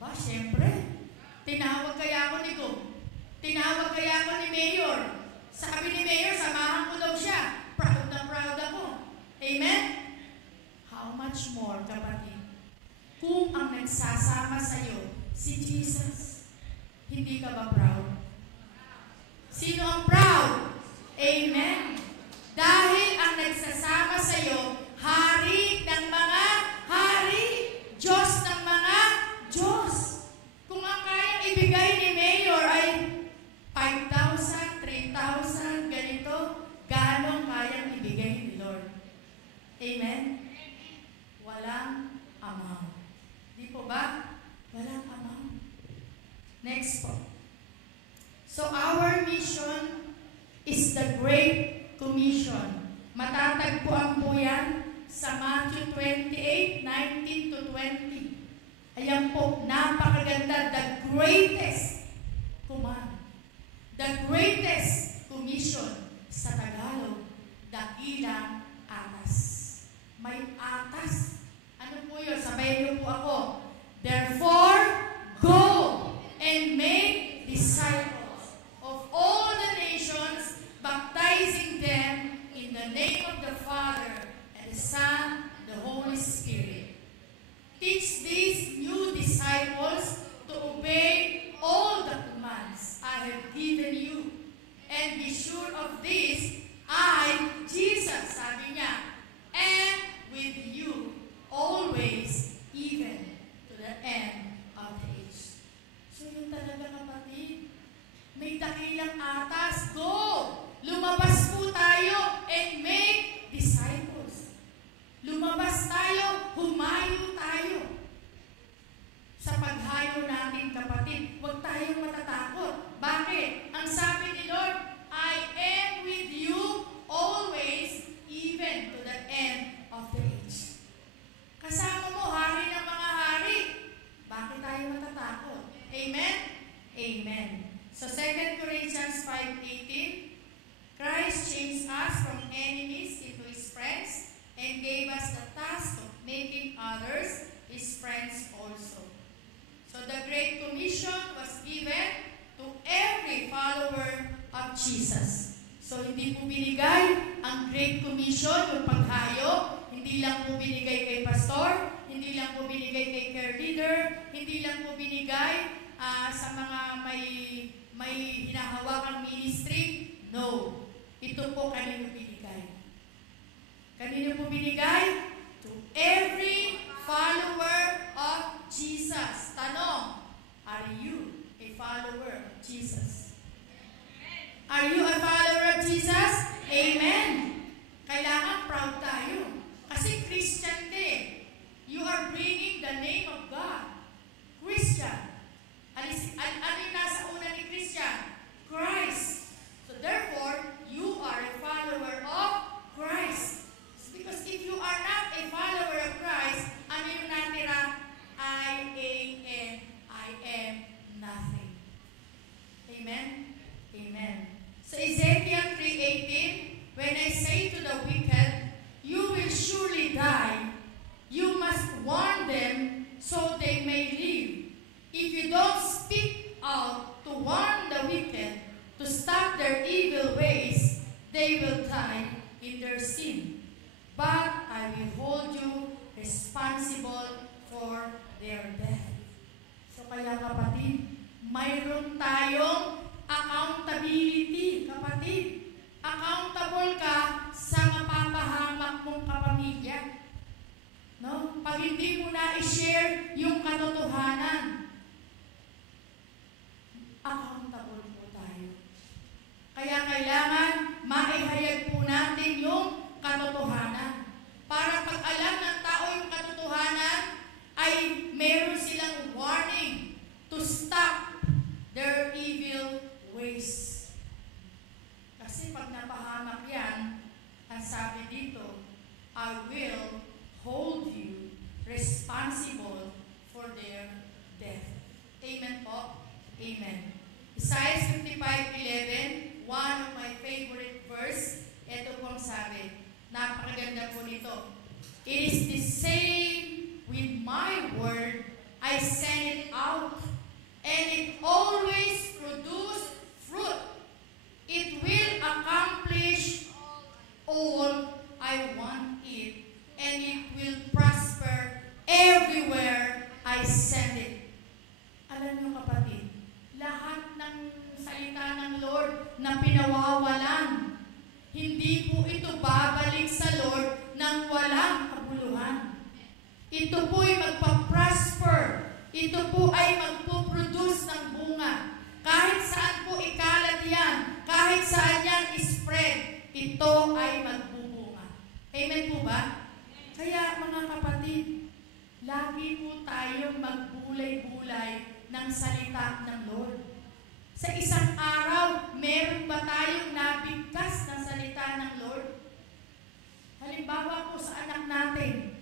Ba, syempre. Tinawag kaya ako ni Go. Tinawag kaya ako ni Mayor. Sabi ni Mayor, samahan ko daw siya. Proud na proud ako. Amen? How much more, kapatid? Kung ang nagsasama sa'yo, si Jesus, hindi ka ba proud? Sino ang proud? Amen. Dahil ang nagsasama sa iyo, hari ng mga hari, Diyos ng mga Diyos. Kung ang kayang ibigay ni Mayor ay 5,000, 3,000, ganito, ganong kayang ibigay ni Lord? Amen? Walang amount. Di po ba? Walang amount. Next po. So our mission is the Great Commission. Matatagpuan po yan sa Matthew 28:19-20. Ayan po, napakaganda. The greatest command. The greatest commission. Sa Tagalog, dakilang atas. May atas. Ano po yun? Sabayan niyo po ako. Therefore, go and make disciples of all the nations, baptizing them in the name of the Father and the Son and the Holy Spirit. Teach these new disciples to obey all the commands I have given you. And be sure of this, I, Jesus, sabi niya, am with you always, even to the end of the age. So yun talaga, kapatid. May dakilang atas. Go! Lumabas po tayo and make disciples. Lumabas tayo, humayo tayo. Sa paghayo natin, kapatid, huwag tayong matatakot. Bakit? Ang sabi ni Lord, I am with you always, even to the end of the age. Kasama mo, hari ng mga hari. Bakit tayo matatakot? Amen? Amen. So 2 Corinthians 5:18, Christ changed us from enemies into His friends and gave us the task of making others His friends also. So the Great Commission was given to every follower of Jesus. So hindi po binigay ang Great Commission, yung paghayo, hindi lang po binigay kay pastor, hindi lang po binigay kay care leader, hindi lang po binigay sa mga may hinahawakang ministry. No. Ito po kanino binigay. Kanino po binigay? To every follower of Jesus. Tanong, are you a follower of Jesus? Are you a follower of Jesus? Amen. Kailangan proud tayo. Kasi Christian din. You are bringing the name of God. Christian. Ano yung nasa una ni Christian? Christ. So therefore, you are a follower of Christ. Because if you are not a follower of Christ, ano yung natira? I am nothing. Amen? Amen. So Ezekiel 3:18, when I say to the wicked, you will surely die, you must warn them so they may live. If you don't speak out to warn the wicked to stop their evil ways, they will die in their sin. But I will hold you responsible for their death. So kaya kapatid, mayroon tayong accountability, kapatid. Accountable ka sa mapapahamak mong kapamilya. No? Pag hindi mo na i-share yung katotohanan, accountable po tayo. Kaya kailangan maihayag po natin yung katotohanan. Para pag alam ng tao yung katotohanan, ay meron silang warning to stop their evil ways. Kasi pag napahamak yan, ang sabi dito, I will hold you responsible for their death. Amen po? Amen. Isaiah 55:11, one of my favorite verse, ito pong sabi, napakaganda po nito. It is the same with my word, I send it out, and it always produces fruit. It will accomplish all I want it, and it will prosper everywhere I send it. Alam niyo kapatid, lahat ng salita ng Lord na pinawawalan, hindi po ito babalik sa Lord nang walang kabuluhan. Ito po ay magpa-prosper. Ito po ay magpo-produce ng bunga. Kahit saan po ikalat yan, kahit saan yan spread, ito ay magbubunga. Amen po ba? Kaya mga kapatid, lagi po tayong magbulay-bulay ng salita ng Lord. Sa isang araw, meron ba tayong nabigkas ng salita ng Lord? Halimbawa po sa anak natin,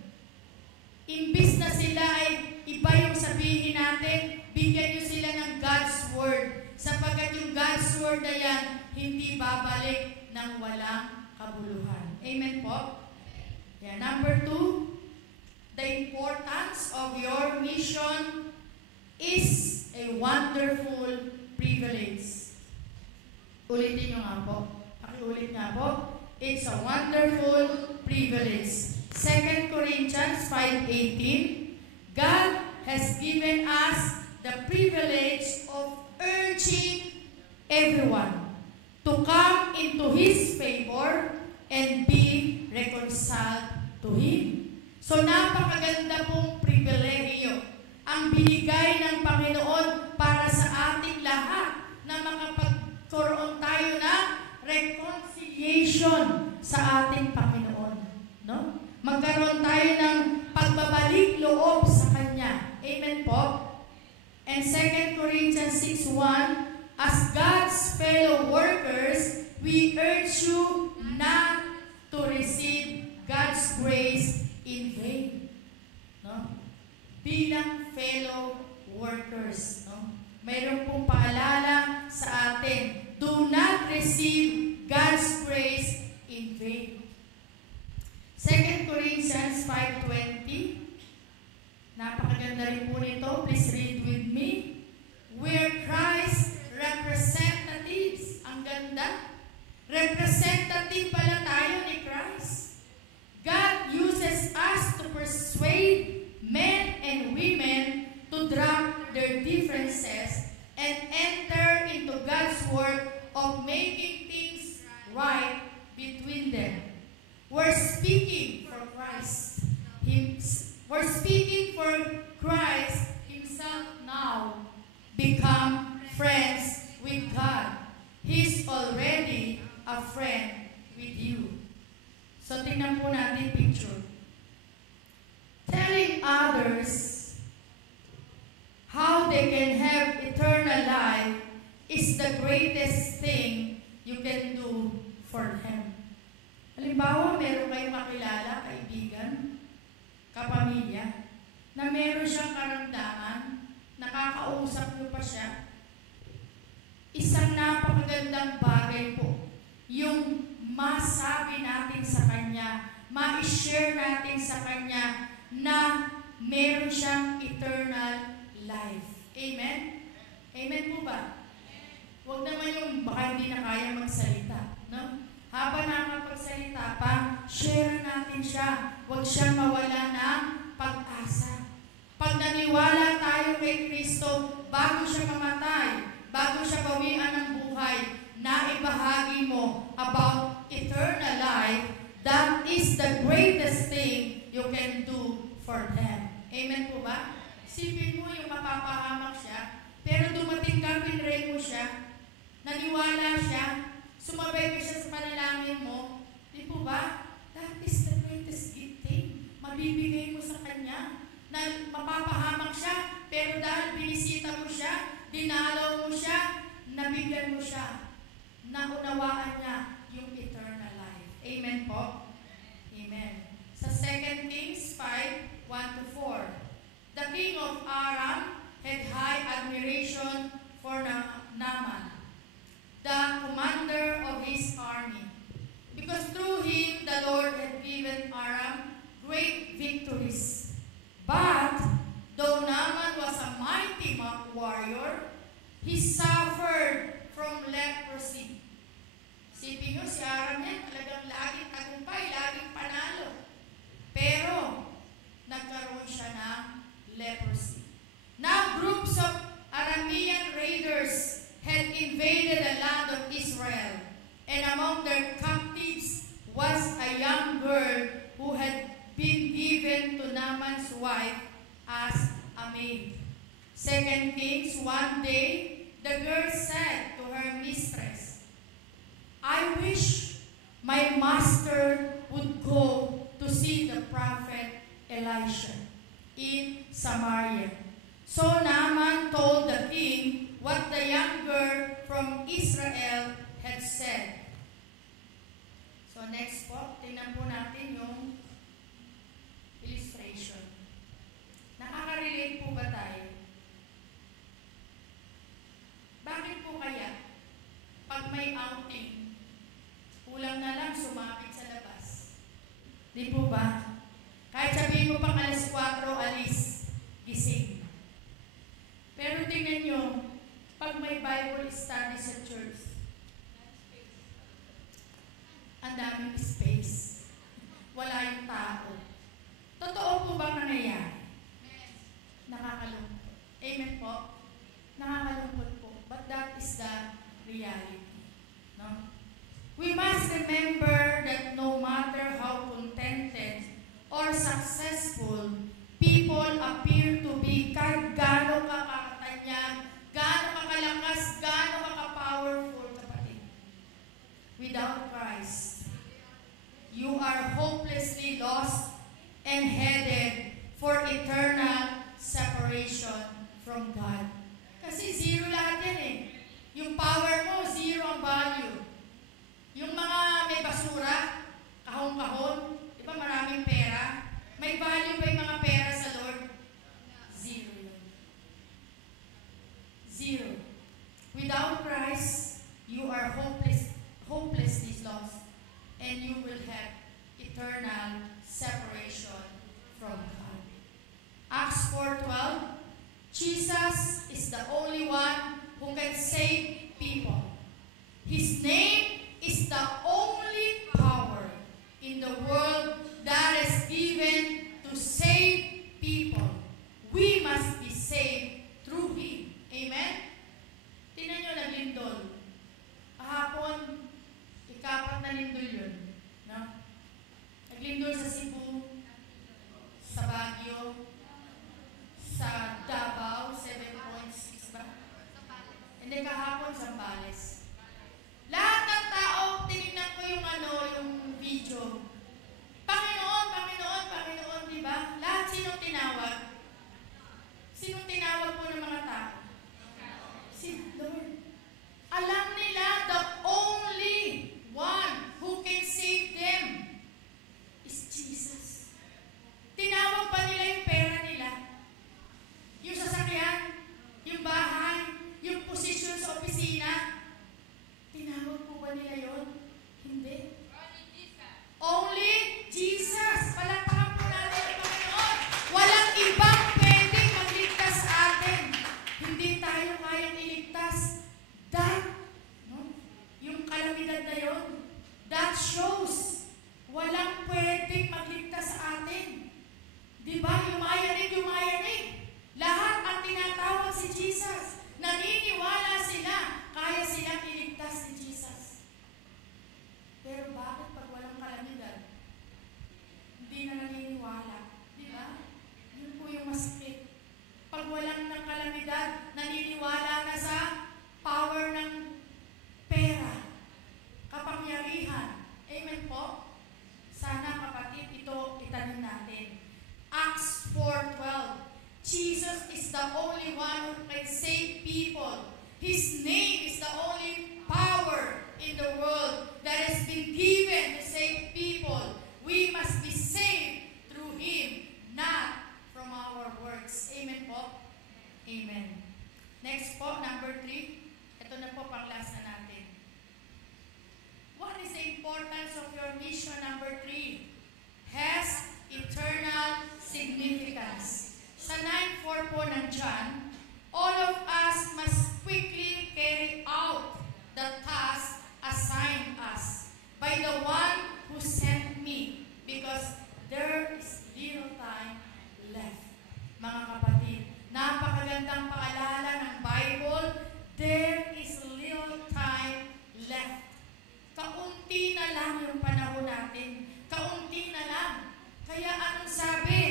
imbis na sila ay iba yung sabihin natin, bigyan nyo sila ng God's Word. Sapagkat yung God's Word na yan, hindi babalik ng walang kabuluhan. Amen po? Yeah. Number 2, the importance of your mission is a wonderful privilege. Ulitin nyo nga po. Pakiulit nga po. It's a wonderful privilege. 2 Corinthians 5:18, God has given us the privilege of urging everyone to come into His favor and be reconciled to Him. So napakaganda pong pribilehiyo ang binigay ng Panginoon para sa ating lahat na makapagkaroon tayo ng reconciliation sa ating Panginoon. No? Magkaroon tayo ng pagbabalik loob sa Kanya. Amen po? And 2 Corinthians 6:1, as God's fellow workers, we urge you not to receive God's grace in vain. No? Bilang fellow workers, no? Mayroon pong paalala sa atin, do not receive God's grace in vain. 2 Corinthians 5:20, napakaganda rin po nito. Please read with me. We're Christ's representatives. Ang ganda. Representative pala tayo ni Christ. God uses us to persuade men and women to drop their differences and enter into God's work of making things right between them. We're speaking for Christ. We're speaking for Christ Himself now. Become friends with God. He's already a friend with you. So tingnan po natin picture. Telling others how they can have eternal life is the greatest thing you can do for them. Halimbawa, meron kayong makilala, kaibigan, kapamilya, na meron siyang karamdaman, nakakausap niyo pa siya. Isang napakagandang bagay po, yung masabi natin sa Kanya, ma-share natin sa Kanya na meron siyang eternal life. Amen? Amen po ba? Huwag naman yung baka hindi na kaya magsalita. No? Habang nakapagsalita pa, share natin siya. Huwag siyang mawala ng pag-asa. Pag naniwala tayo kay Kristo, bago siya mamatay, bago siya bawian ng buhay, na ibahagi mo about eternal life, that is the greatest thing you can do for them. Amen po ba? Sipin mo yung mapapahamak siya, pero dumating ka, pinray mo siya, naniwala siya, sumabay ka siya sa panalangin mo, di po ba? That is the greatest gifting. Mabibigay mo sa Kanya, na mapapahamak siya, pero dahil binisita mo siya, dinalaw mo siya, nabigyan mo siya, naunawaan niya yung eternal life. Amen po? Amen. Sa 2 Kings 5:1-4, the king of Aram had high admiration for Naaman, the commander of his army, because through him the Lord had given Aram great victories. But though Naaman was a mighty warrior, he suffered from leprosy. Sipin nyo, si Aram yan, talagang laging tagumpay, laging panalo. Pero, nagkaroon siya ng leprosy. Now, groups of Aramean raiders had invaded the land of Israel, and among their captives was a young girl who had been given to Naaman's wife as a maid. 2 Kings, one day, the girl said to her mistress, I wish my master would go to see the prophet Elisha in Samaria. So Naaman told the king what the young girl from Israel had said. So next po, tingnan po natin yung illustration. Nakaka-relate po ba tayo? Bakit po kaya pag may outing, kulang na lang sumapit sa labas? Di po ba? Kahit sabihin mo pang alas 4, alis, gising. Pero tingnan nyo, pag may Bible study sa church, ang daming space. Wala yung tao. Totoo po ba nangyayari? Nakakalungkot. Amen po? Nakakalungkot po. But that is the reality. No? We must remember that no matter how contented or successful people appear to be, kahit gaano kakatanyag, gaano kakalakas, gaano kaka-powerful, kapatid. Without Christ, you are hopelessly lost and headed for eternal separation from God. Kasi zero lahat yan eh. Yung power mo, zero ang value. Yung mga may basura, kahon-kahon, di ba maraming pera? May value ba yung mga pera sa Lord? Zero yun. Zero. Without Christ, you are hopelessly lost, and you will have eternal separation from God. Acts 4:12, Jesus is the only one who can save people. His name is the only power in the world that is given to save people. We must be saved through Him. Amen? Tingnan nyo, naglindol. Kahapon, ikapat na lindol yun. No? Naglindol sa Cebu, sa Baguio, sa Davao, 7.6 ba? Hindi, kahapon, Zambales. Lahat ng tao, tinignan ko yung video. Panginoon, Panginoon, Panginoon, di ba? Lahat sinong tinawag? Sinong tinawag po ng mga tao? Si Lord. Alam nila, the only one who can save them is Jesus. Tinawag pa nila yung pera nila, yung sasakyan, yung bahay, yung posisyon sa opisina. Tinawag po ba nila yun? Hindi. Only Jesus. Palakpakan po natin ang Panginoon. Walang ibang pwedeng magligtas sa atin. Hindi tayo kayang iligtas. That, no? Yung kalamidad na yun, that shows walang pwedeng magligtas sa atin. Diba? Yumayanig. Lahat ang tinatawag si Jesus. Naniniwala sila. Kaya silang iligtas si Jesus. Pero bakit pag walang kalamidad, hindi na naniniwala? Diba? Yun po yung masakit. Pag walang ng kalamidad, naniniwala na sa power ng pera, kapangyarihan. Amen po? Sana kapatid, ito itanim natin. Acts 4:12. Jesus is the only one who can save people. His name is the only power in the world that has been given to save people. We must be saved through Him, not from our works. Amen po? Amen. Next po, number 3. Ito na po, pang-last na natin. What is the importance of your mission, number 3? Has eternal significance. Sa 9:4 po ng John, all of us must quickly carry out the task assigned us by the one who sent me, because there is little time left. Mga kapatid, napakagandang paalala ng Bible, there is little time left. Kaunti na lang yung panahon natin. Kaunti na lang. Kaya anong sabi?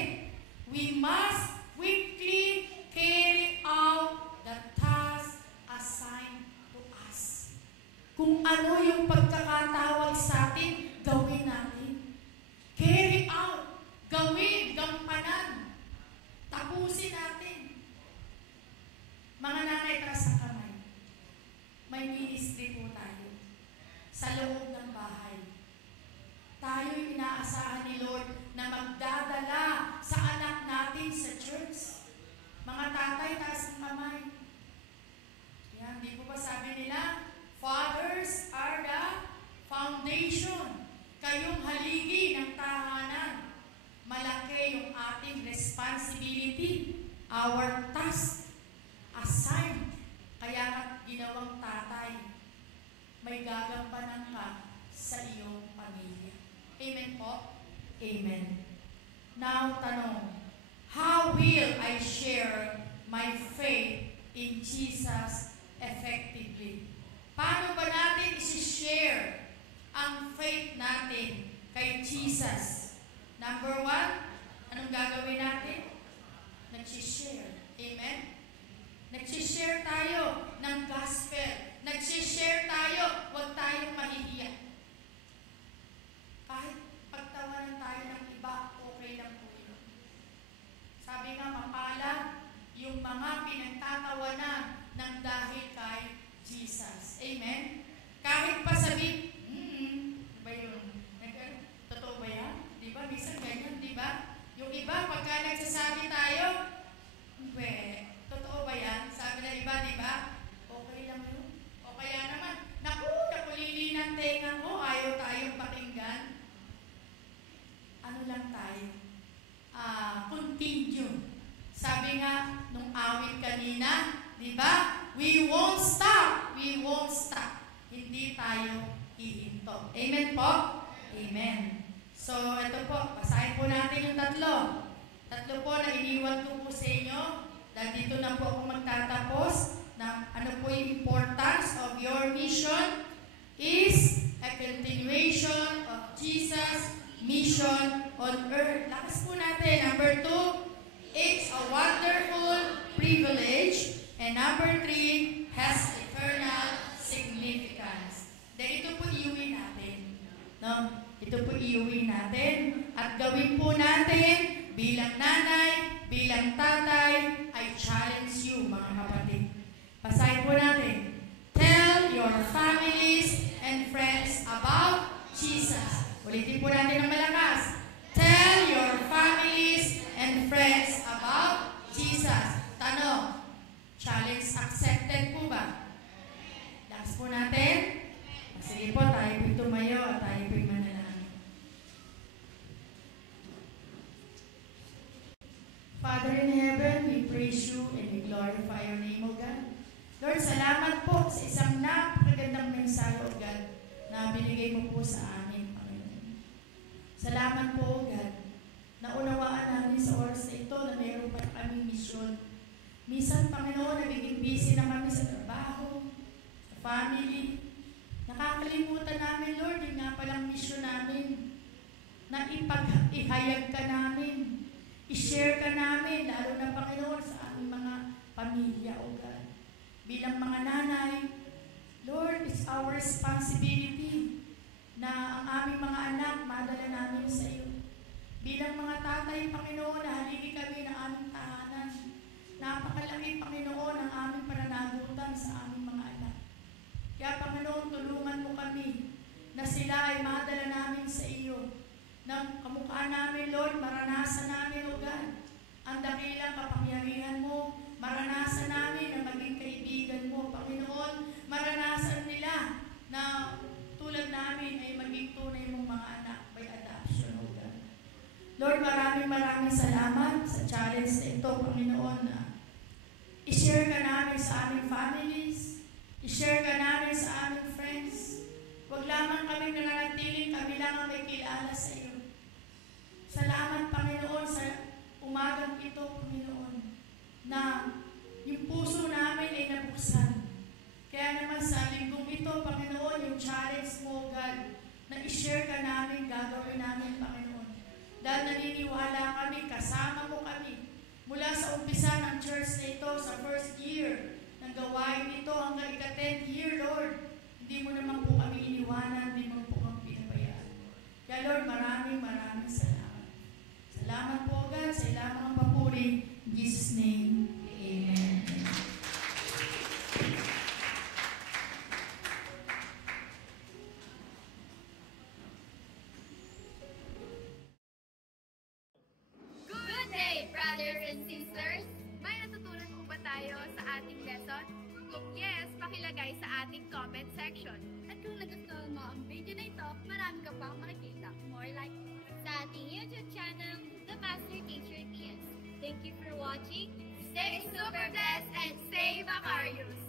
We must quickly carry out the task assigned to us. Kung ano yung pagkakatawag sa atin, gawin natin. Carry out. Gawin. Gampanan. Tapusin natin. Mga nanay, taas ang kamay. May ministry po tayo sa loob ng bahay. church. Mga tatay, taas ang kamay. Yan, di po ba sabi nila, fathers are the foundation. Kayong haligi ng tahanan. Malaki yung ating responsibility, our task, assigned. Kaya nga ginawang tatay, may gagampanan ka sa iyong pamilya. Amen po? Amen. Now, tanong, how will I share my faith in Jesus effectively? Paano ba natin isi-share ang faith natin kay Jesus? Number one, anong gagawin natin? Nag-share. Amen? Nag-share tayo ng gospel. Nag-share tayo, huwag tayong mahihiya. Kahit pagtawanan tayo ng iba, okay lang po yun. Sabi nga, mapalad yung mga pinagtatawanan ng dahil kay Jesus. Amen? Kahit pa sabi, ba yun? Totoo ba yan? Di ba? Minsan ganyan, di ba? Yung iba, pagka nagsasabi tayo, totoo ba yan? Sabi na iba, di ba? Okay lang yun. O kaya naman, nakulili ng tenga mo, ayaw tayong pakinggan. Ano lang tayo? Continue. Sabi nga, nung awit kanina, di ba? We won't stop. We won't stop. Hindi tayo hihinto. Amen po? Amen. So, ito po, basahin po natin yung tatlo. Tatlo po na iniwan ko po sa inyo. Dahil dito na po ako magtatapos ng ano po yung importance of your mission is a continuation of Jesus' mission on earth. Lakas po natin. Number 2, it's a wonderful privilege. And number 3, has eternal significance. Then ito po iuwi natin. No? Ito po iuwi natin. At gawin po natin bilang nanay, bilang tatay, I challenge you, mga kapatid. Basahin po natin. Tell your families and friends about Jesus. Ulitin po natin ng malakas. Tell your families and friends about Jesus. Tanong, challenge accepted po ba? Lakas po natin. Sige po, tayo po'y tumayo at tayo po'y manalangin. Father in heaven, we praise you and we glorify your name, O God. Lord, salamat po sa isang napakagandang mensahe, O God, na binigay mo po sa amin, Panginoon. Salamat po, O God, na unawaan namin sa oras na ito na mayroon pa kaming misyon. Minsan, Panginoon, nagiging busy na kami sa trabaho, sa family. Nakakalimutan namin, Lord, yung nga palang misyon namin na ihayag ka namin, i-share ka namin, lalo na, Panginoon, sa aming mga pamilya, O God. Bilang mga nanay, Lord, it's our responsibility na ang aming mga anak, madala namin sa iyo. Bilang mga tatay, Panginoon, nahalili kami ng aming tahanan. Napakalaki, Panginoon, ang aming pananagutan sa aming mga anak. Kaya, Panginoon, tulungan mo kami na sila ay madala namin sa iyo. Na kamukha namin, Lord, maranasan namin, O God, ang dakilang kapangyarihan mo. Maranasan namin na maging kaibigan mo, Panginoon. Maranasan nila na tulad namin ay maging tunay mong mga anak by adoption, O God. Lord, maraming salamat sa challenge na ito, Panginoon, na i-share ka namin sa aming families, i-share ka namin sa aming friends. Huwag lamang kami nananatiling, kami lang ang may kilala sa iyo. Salamat, Panginoon, sa umagang ito, Panginoon, na yung puso namin ay nabuksan. Kaya naman sa linggong ito, Panginoon, yung challenge mo, God, na i-share ka namin, gagawin namin, Panginoon. Dahil naniniwala kami, kasama mo kami. Mula sa umpisa ng church na ito, sa first year ng gawain ito, hanggang ika-10th year, Lord, hindi mo naman po kami iniwanan, hindi mo po kami pinabayaan. Kaya Lord, maraming salamat. Salamat po, God, sa ilamang papuri. In Jesus' name, Amen. Good day, brothers and sisters. Master Teacher Tias. Thank you for watching. Stay super blessed and stay Macarius.